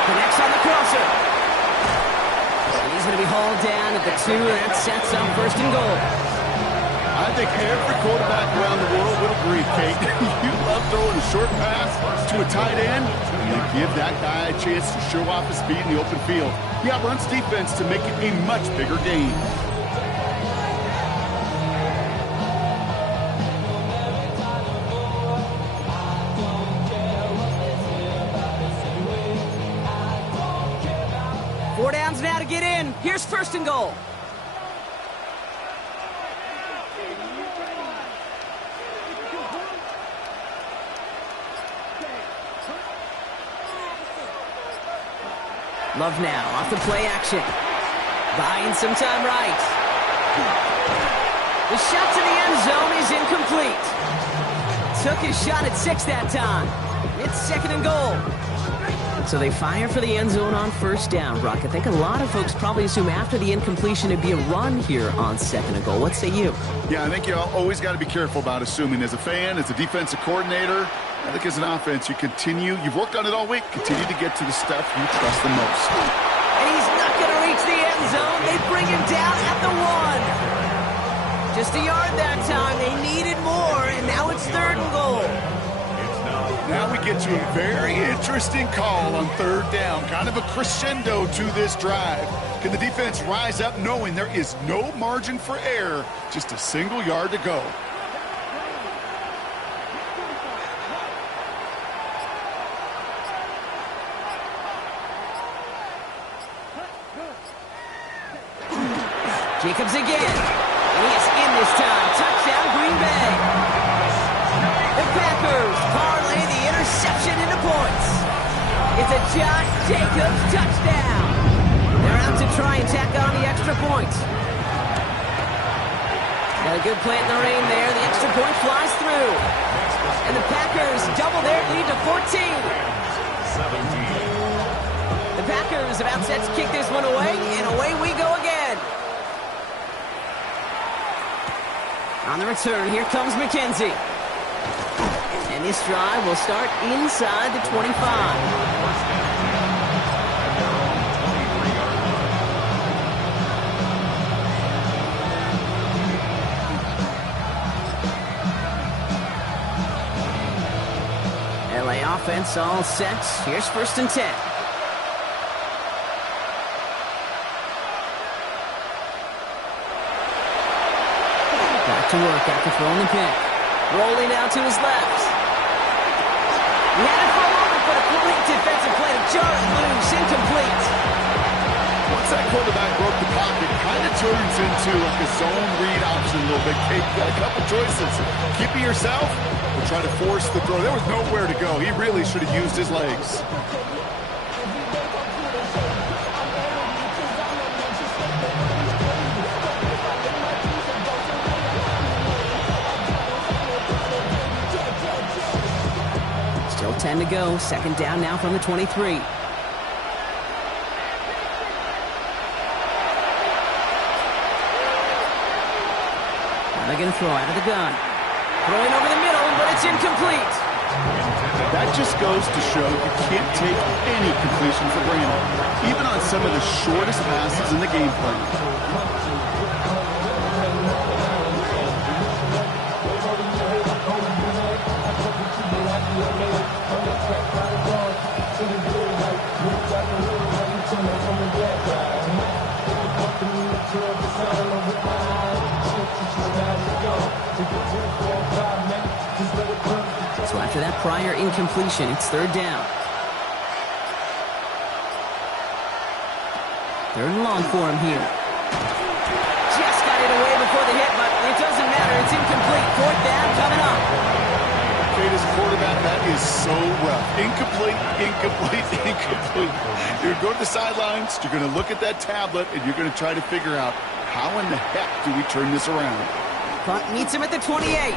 Connects on the crosser. And he's going to be hauled down at the 2, and that sets up 1st and goal. I think every quarterback around the world will agree, Kate. You love throwing a short pass to a tight end and then give that guy a chance to show off his speed in the open field. Yeah, runs defense to make it a much bigger game. Four downs now to get in. Here's 1st and goal. Love now, off the play action. Buying some time right. The shot to the end zone is incomplete. Took his shot at 6 that time. It's 2nd and goal. So they fire for the end zone on 1st down, Brock. I think a lot of folks probably assume after the incompletion it'd be a run here on 2nd and goal. What say you? Yeah, I think you always got to be careful about assuming. As a fan, as a defensive coordinator, I think as an offense, you've worked on it all week, continue to get to the stuff you trust the most. And he's not going to reach the end zone. They bring him down at the 1. Just a yard that time. They needed more, and now it's 3rd and goal. Now we get to a very interesting call on 3rd down. Kind of a crescendo to this drive. Can the defense rise up knowing there is no margin for error? Just a single yard to go. Jacobs again. And he is in this time. Touchdown, Green Bay. The Packers parlay the interception into points. It's a Josh Jacobs touchdown. They're out to try and tack on the extra point. Got a good plant in the rain there. The extra point flies through. And the Packers double their lead to 14. 17. The Packers about set to kick this one away, and away we go again. On the return, here comes McKenzie. And this drive will start inside the 25. LA offense all set. Here's 1st and 10. To work after throwing the pick. Rolling out to his left. He had it for a moment, but a great defensive play to jar it loose. Incomplete. Once that quarterback broke the pocket, kind of turns into like a zone read option a little bit. Kate, got a couple choices. Keep it yourself or try to force the throw. There was nowhere to go. He really should have used his legs. Still 10 to go. 2nd down now from the 23. Now they're going to throw out of the gun. Throwing over the middle, but it's incomplete. That just goes to show you can't take any completion for granted, even on some of the shortest passes in the game plan. So after that prior incompletion, it's 3rd down. 3rd and long for him here. Just got it away before the hit, but it doesn't matter. It's incomplete. 4th down coming up. As quarterback, that is so rough. Incomplete, incomplete, incomplete. You're going to go to the sidelines, you're going to look at that tablet, and you're going to try to figure out how in the heck do we turn this around. Punt meets him at the 28.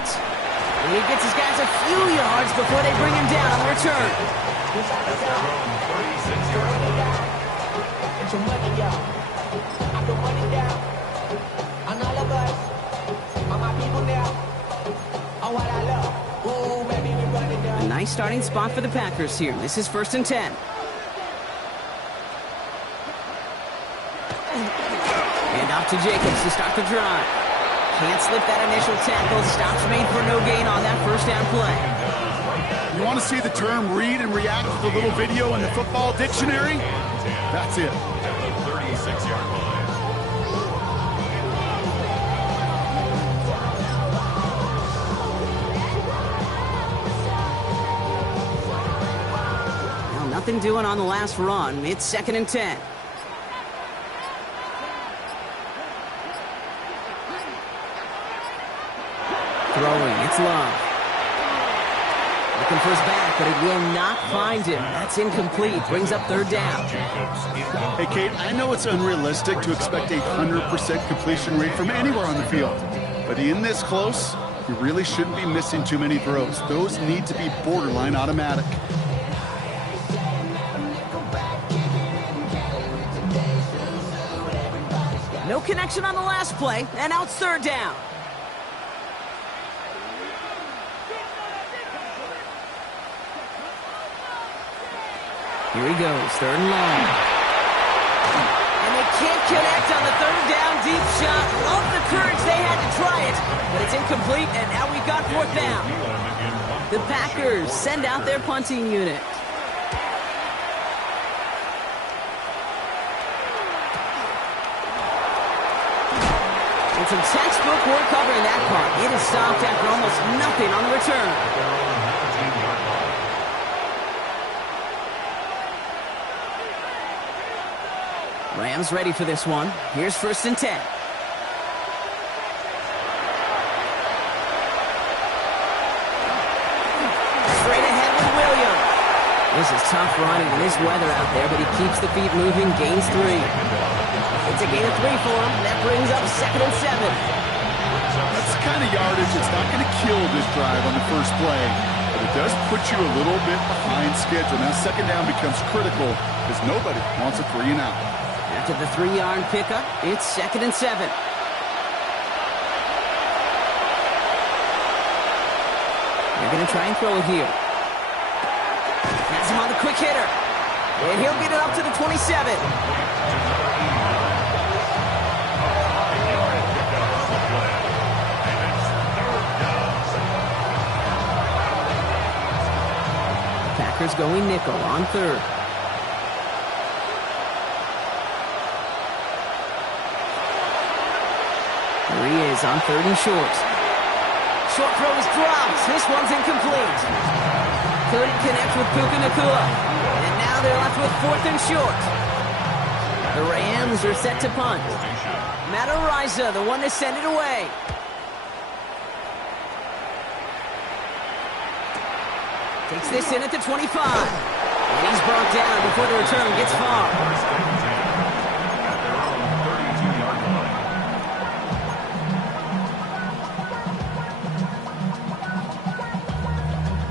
And he gets his guys a few yards before they bring him down on the return. A nice starting spot for the Packers here. This is 1st and 10. And off to Jacobs to start the drive. Can't slip that initial tackle. Stops made for no gain on that 1st down play. You want to see the term read and react with the little video in the football dictionary? That's it. At the 36-yard line. Well, nothing doing on the last run. It's 2nd and 10. Throwing, it's Love. Looking for his back, but it will not find him. That's incomplete. Brings up 3rd down. Hey, Kate, I know it's unrealistic to expect a 100% completion rate from anywhere on the field. But in this close, you really shouldn't be missing too many throws. Those need to be borderline automatic. No connection on the last play, and now it's 3rd down. Here he goes, 3rd and long. And they can't connect on the 3rd down deep shot. Love the courage they had to try it. It's incomplete, and now we've got fourth down. The Packers send out their punting unit. And some textbook work covering that part. It is stopped after almost nothing on the return. Rams ready for this one. Here's 1st and 10. Straight ahead with Williams. This is tough running in this weather out there, but he keeps the feet moving, gains 3. It's a gain of 3 for him. That brings up 2nd and 7. That's the kind of yardage that's not going to kill this drive on the first play, but it does put you a little bit behind schedule. Now 2nd down becomes critical because nobody wants a 3 and out. After the 3-yard pickup, it's 2nd and 7. They're going to try and throw it here. Has him on the quick hitter. And he'll get it up to the 27. Packers going nickel on 3rd. Here he is on 3rd and short. Short throw is dropped. This one's incomplete. Couldn't connect with Puka Nacua. And now they're left with 4th and short. The Rams are set to punt. Matt Ariza, the one to send it away. Takes this in at the 25. And he's brought down before the return gets far.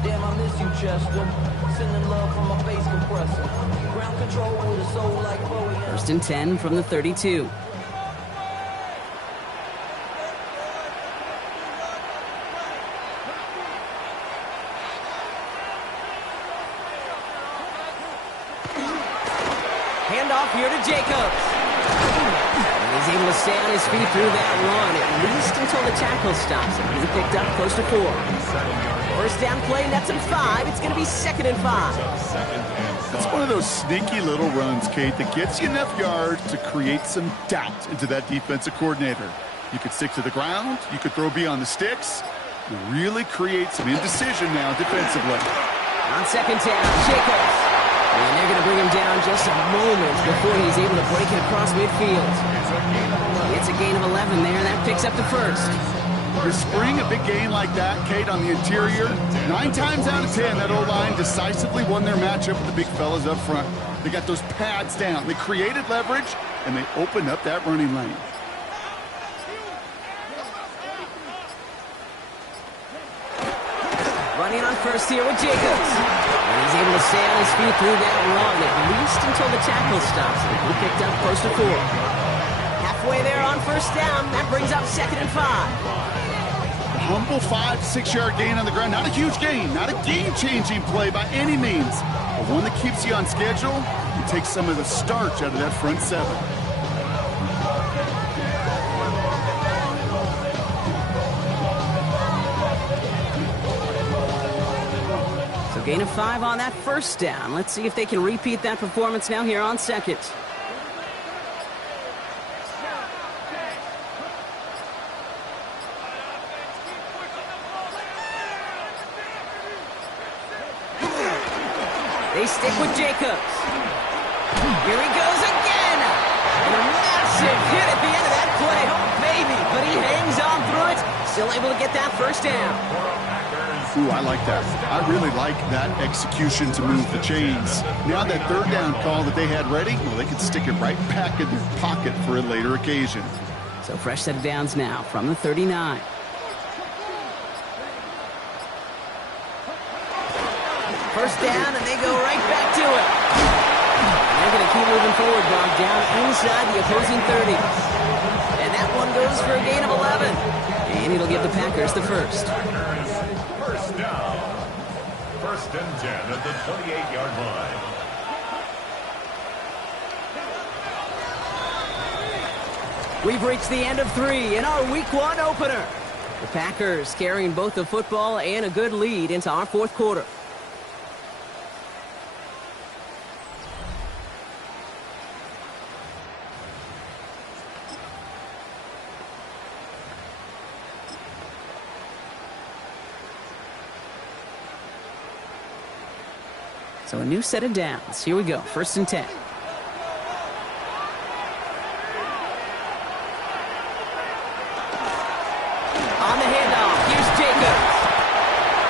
Damn, I miss you, Chester. Sending love from my face compressor. Ground control with a soul like Bowie. 1st and 10 from the 32. Handoff here to Jacobs. And he's able to stay on his feet through that run, at least until the tackle stops him. He's picked up close to 4. 1st down play, nets him 5. It's going to be 2nd and 5. It's one of those sneaky little runs, Kate, that gets you enough yards to create some doubt into that defensive coordinator. You could stick to the ground. You could throw beyond the sticks. You really create some indecision now defensively. On 2nd down, Jacobs. And they're going to bring him down just a moment before he's able to break it across midfield. It's a gain of 11 there, and that picks up the 1st. You spring a big game like that, Kate, on the interior, 9 times out of 10, that O-line decisively won their matchup with the big fellas up front. They got those pads down. They created leverage, and they opened up that running lane. Running on 1st here with Jacobs. And he's able to stay on his feet through that run, at least until the tackle stops him. He picked up close to 4. Halfway there on 1st down. That brings up 2nd and 5. Humble 5 to 6 yard gain on the ground. Not a huge gain, not a game-changing play by any means, but one that keeps you on schedule and takes some of the starch out of that front 7. So gain of 5 on that 1st down. Let's see if they can repeat that performance now here on 2nd. They stick with Jacobs. Here he goes again. And a massive hit at the end of that play. Oh, baby. But he hangs on through it. Still able to get that 1st down. Ooh, I like that. I really like that execution to move the chains. Now that 3rd down call that they had ready, well, they can stick it right back in their pocket for a later occasion. So fresh set of downs now from the 39. First down, and they go right back to it. And they're going to keep moving forward, dog, down inside the opposing 30. And that one goes for a gain of 11. And it'll give the Packers the 1st. First down. 1st and 10 at the 28-yard line. We've reached the end of 3 in our Week 1 opener. The Packers carrying both the football and a good lead into our fourth quarter. So a new set of downs. Here we go. 1st and 10. On the handoff, here's Jacobs.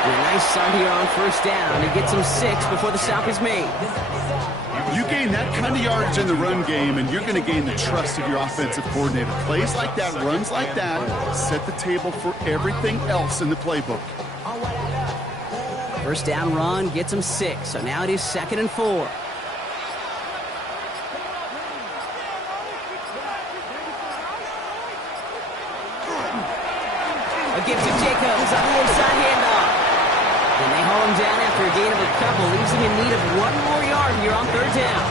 And a nice start here on 1st down. He gets him 6 before the stop is made. You gain that kind of yardage in the run game, and you're going to gain the trust of your offensive coordinator. Plays like that, runs like that, set the table for everything else in the playbook. 1st down run gets him 6. So now it is 2nd and 4. A gift to Jacobs on the inside handoff. And they haul him down after a gain of a couple. Leaves him in need of 1 more yard here on 3rd down.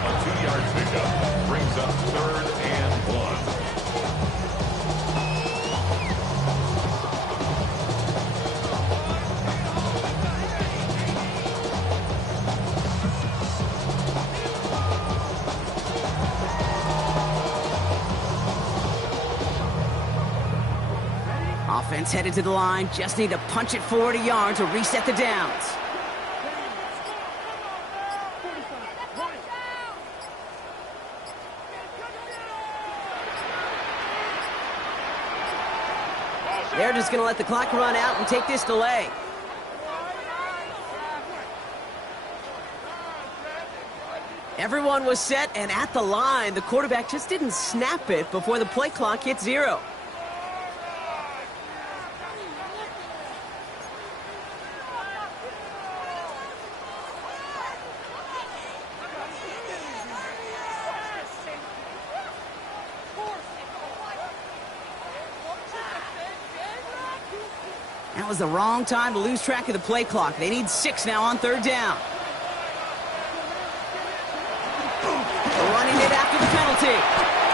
A 2-yard pickup brings up 3rd and 1. Offense headed to the line. Just need to punch it forward a yard to reset the downs. They're just going to let the clock run out and take this delay. Everyone was set and at the line. The quarterback just didn't snap it before the play clock hit 0. That was the wrong time to lose track of the play clock. They need 6 now on 3rd down. Running it after the penalty.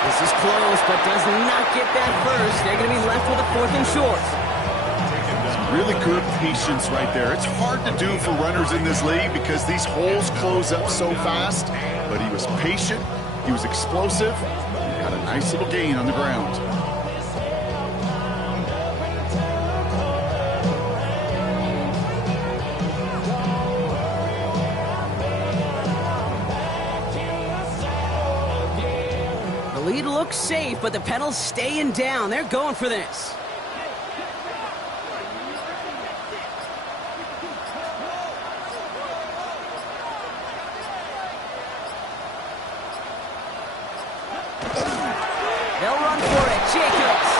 This is close, but does not get that first. They're going to be left with a 4th and short. Really good patience right there. It's hard to do for runners in this league because these holes close up so fast. But he was patient. He was explosive. He got a nice little gain on the ground. Lead looks safe, but the pedals staying down. They're going for this. They'll run for it. Jacobs.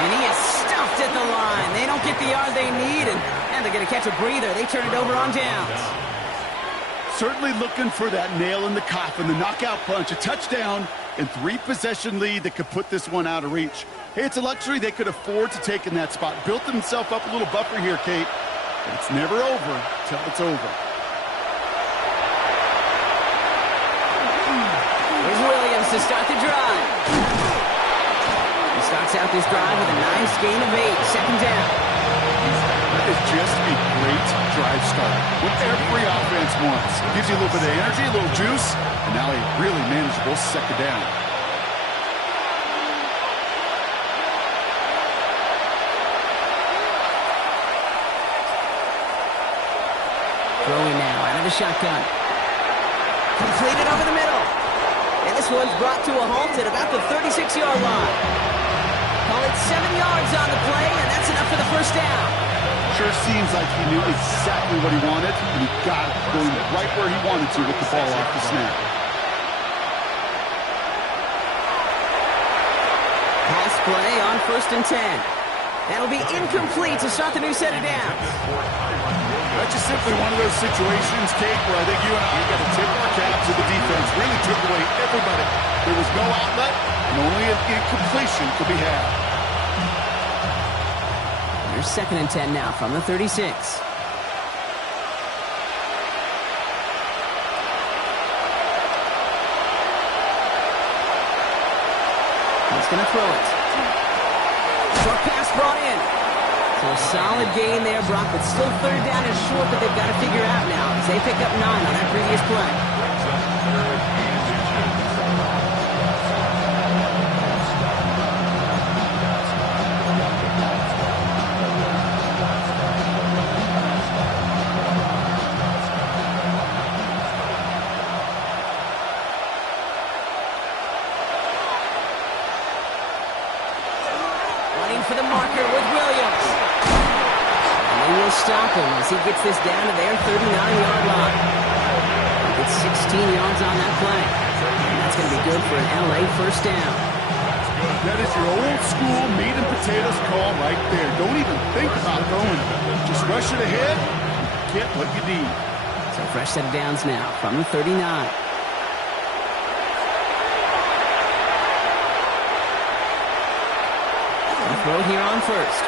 And he is stuffed at the line. They don't get the yard they need, and they're going to catch a breather. They turn it over on downs. Certainly looking for that nail in the coffin, the knockout punch, a touchdown, and 3-possession lead that could put this one out of reach. Hey, it's a luxury they could afford to take in that spot. Built himself up a little buffer here, Kate. But it's never over till it's over. Here's Williams to start the drive. He starts out this drive with a nice gain of 8. 2nd down. That is just a great drive start. What every offense wants. Gives you a little bit of energy, a little juice, and now a really manageable 2nd down. Throwing now out of the shotgun. Completed over the middle. And this one's brought to a halt at about the 36-yard line. Call it 7 yards on the play, and that's enough for the 1st down. Sure seems like he knew exactly what he wanted, and he got it going right where he wanted to with the ball off the snap. Pass play on 1st and 10. That'll be incomplete to start the new set of downs. That's just simply one of those situations, Kate, where I think you and I got to tip our cap to the defense. Really took away everybody. There was no outlet, and only an incompletion could be had. Here's 2nd and 10 now from the 36. He's going to throw it. Short pass brought in. So a solid gain there, Brock, but still third down and short that they've got to figure out now as they pick up 9 on that previous play. For the marker with Williams. And they will stop him as he gets this down to their 39-yard line. He gets 16 yards on that play. And that's going to be good for an LA first down. That is your old school meat and potatoes call right there. Don't even think about going. Just rush it ahead. Get what you need. So fresh set of downs now from the 39. Throw here on first.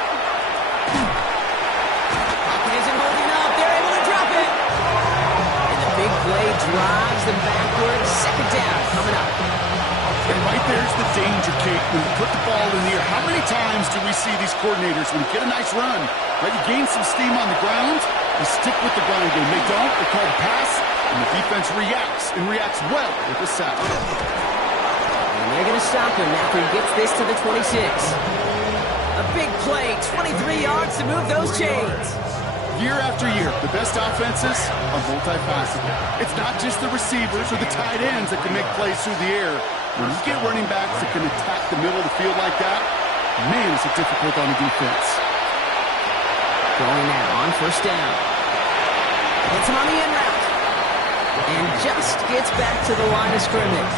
Pocket isn't holding up. They're able to drop it. And the big play drives them backwards. Second down coming up. And right there's the danger, Kate. When you put the ball in the air, how many times do we see these coordinators, when you get a nice run, right, you gain some steam on the ground, you stick with the ground game. They don't. They call the pass, and the defense reacts, and reacts well with the sack. And they're going to stop him after he gets this to the 26. A big play, 23 yards to move those chains. Year after year, the best offenses are multifaceted. It's not just the receivers or the tight ends that can make plays through the air. When you get running backs that can attack the middle of the field like that, man, is it difficult on the defense. Going now on first down. Hits him on the in route. And just gets back to the line of scrimmage.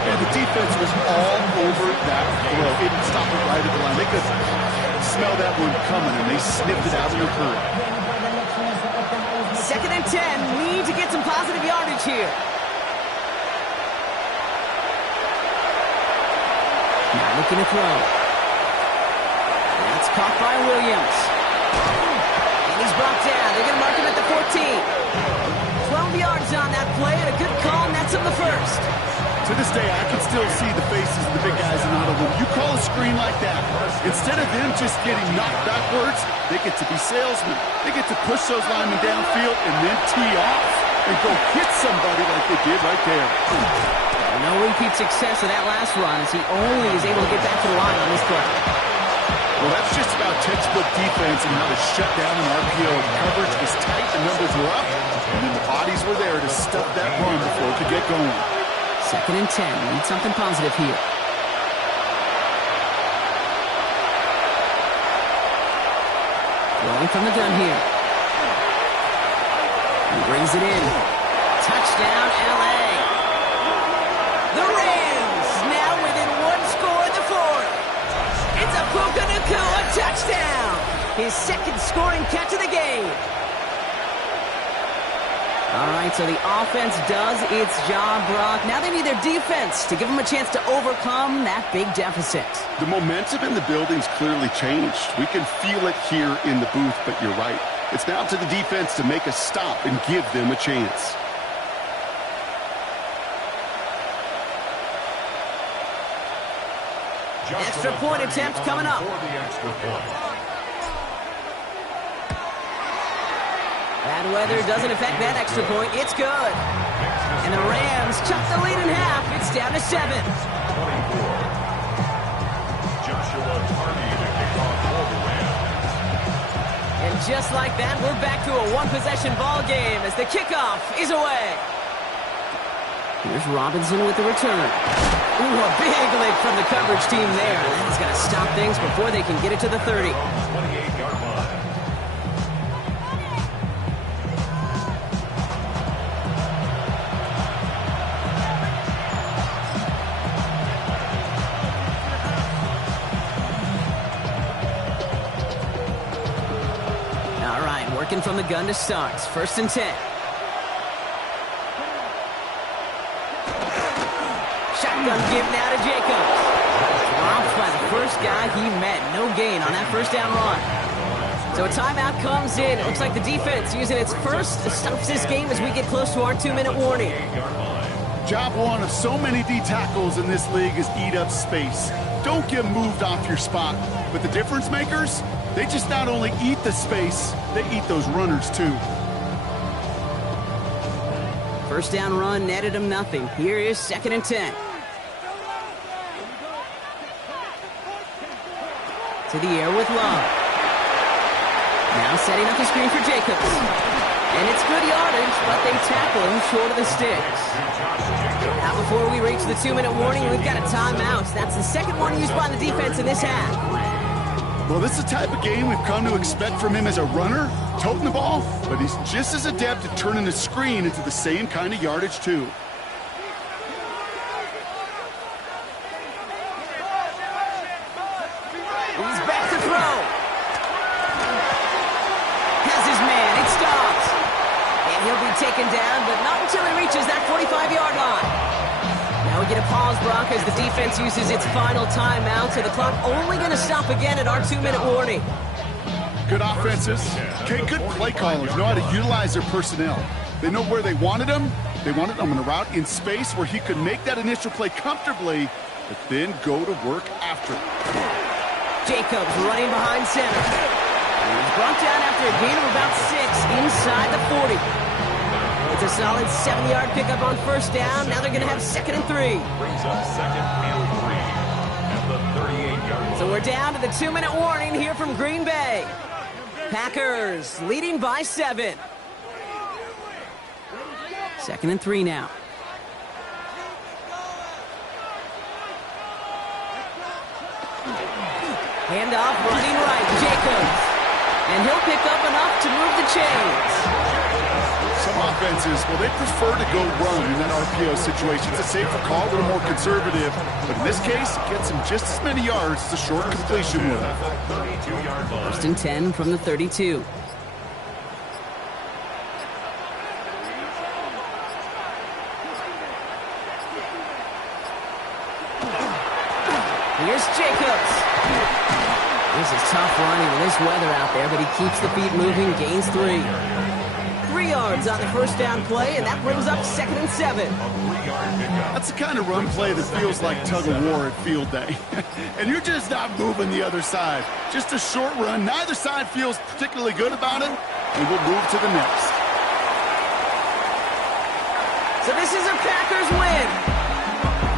And the defense was all over that throw. It stopped it right at the line. They could smell that one coming, and they sniffed it out in a hurry. 2nd and 10. Need to get some positive yardage here. Now looking to throw. That's caught by Williams. And he's brought down. They're going to mark him at the 14. 12 yards on that play, and a good call, and that's him the first. To this day, I can still see the faces of the big guys in Ottawa. You call a screen like that, instead of them just getting knocked backwards, they get to be salesmen. They get to push those linemen downfield and then tee off and go hit somebody like they did right there. No repeat success of that last run as he only is able to get back to the line on this play. Well, that's just about textbook defense and how to shut down an RPO. The coverage was tight, the numbers were up, and then the bodies were there to stop that run before it could get going. 2nd and 10. Need something positive here. Throwing from the gun here. He brings it in. Touchdown, LA. The Rams now within one score in the 4th. It's a Puka Nacua touchdown. His 2nd scoring catch of the game. All right, so the offense does its job, Brock. Now they need their defense to give them a chance to overcome that big deficit. The momentum in the building's clearly changed. We can feel it here in the booth, but you're right. It's now to the defense to make a stop and give them a chance. Extra point attempt coming up. Bad weather doesn't affect that extra point. It's good. And the Rams chuck the lead in half. It's down to 7. And just like that, we're back to a one-possession ball game as the kickoff is away. Here's Robinson with the return. Ooh, a big lick from the coverage team there. That's going to stop things before they can get it to the 30. 28-yard line. All right, working from the gun to start. 1st and 10. Shotgun give now to Jacobs. Dropped by the first guy he met. No gain on that first down run. So a timeout comes in. It looks like the defense using its first stops this game as we get close to our 2-minute warning. Job one of so many D tackles in this league is eat up space. Don't get moved off your spot. But the difference makers, they just not only eat the space, they eat those runners too. First down run netted him nothing. Here is 2nd and 10. To the air with Love. Now setting up the screen for Jacobs. And it's good yardage, but they tackle him short of the sticks. Now before we reach the 2-minute warning, we've got a timeout. That's the second one used by the defense in this half. Well, this is the type of game we've come to expect from him as a runner, toting the ball, but he's just as adept at turning the screen into the same kind of yardage, too. He's back to throw. Has his man. It stops. And he'll be taken down, but not until he reaches that 45-yard line. Now we get a pause, Brock, as the defense uses its final timeout, so the clock only going to stop again at our 2-minute warning. Good offenses. Okay, good play callers know how to utilize their personnel. They know where they wanted him. They wanted him on a route in space where he could make that initial play comfortably, but then go to work after it. Jacobs running behind center. He's brought down after a gain of about 6 inside the 40. It's a solid 7-yard pickup on first down. Now they're going to have 2nd and 3. Brings up 2nd and 3 at the 38-yard line. So we're down to the 2-minute warning here from Green Bay. Packers leading by 7. 2nd and 3 now. Handoff running right, Jacobs. And he'll pick up enough to move the chains. Some offenses, well, they prefer to go run in that RPO situation. It's a safer call, a little more conservative. But in this case, it gets him just as many yards as a short completion would. 32-yard line. 1st and 10 from the 32. Here's Jacobs. This is tough running with this weather out there, but he keeps the feet moving, gains 3. 3 yards on the first down play, and that brings up 2nd and 7. That's the kind of run play that feels like tug-of-war at field day. And you're just not moving the other side. Just a short run. Neither side feels particularly good about it, and we'll move to the next. So this is a Packers win.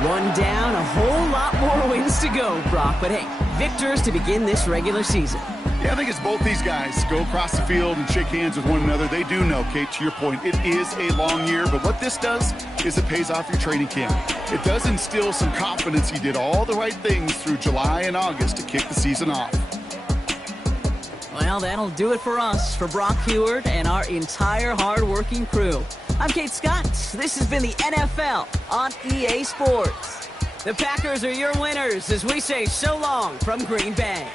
One down, a whole lot more wins to go, Brock. But hey, victors to begin this regular season. Yeah, I think it's both these guys go across the field and shake hands with one another. They do know, Kate, to your point, it is a long year. But what this does is it pays off your training camp. It does instill some confidence. He did all the right things through July and August to kick the season off. Well, that'll do it for us, for Brock Heward and our entire hard-working crew. I'm Kate Scott. This has been the NFL on EA Sports. The Packers are your winners as we say so long from Green Bay.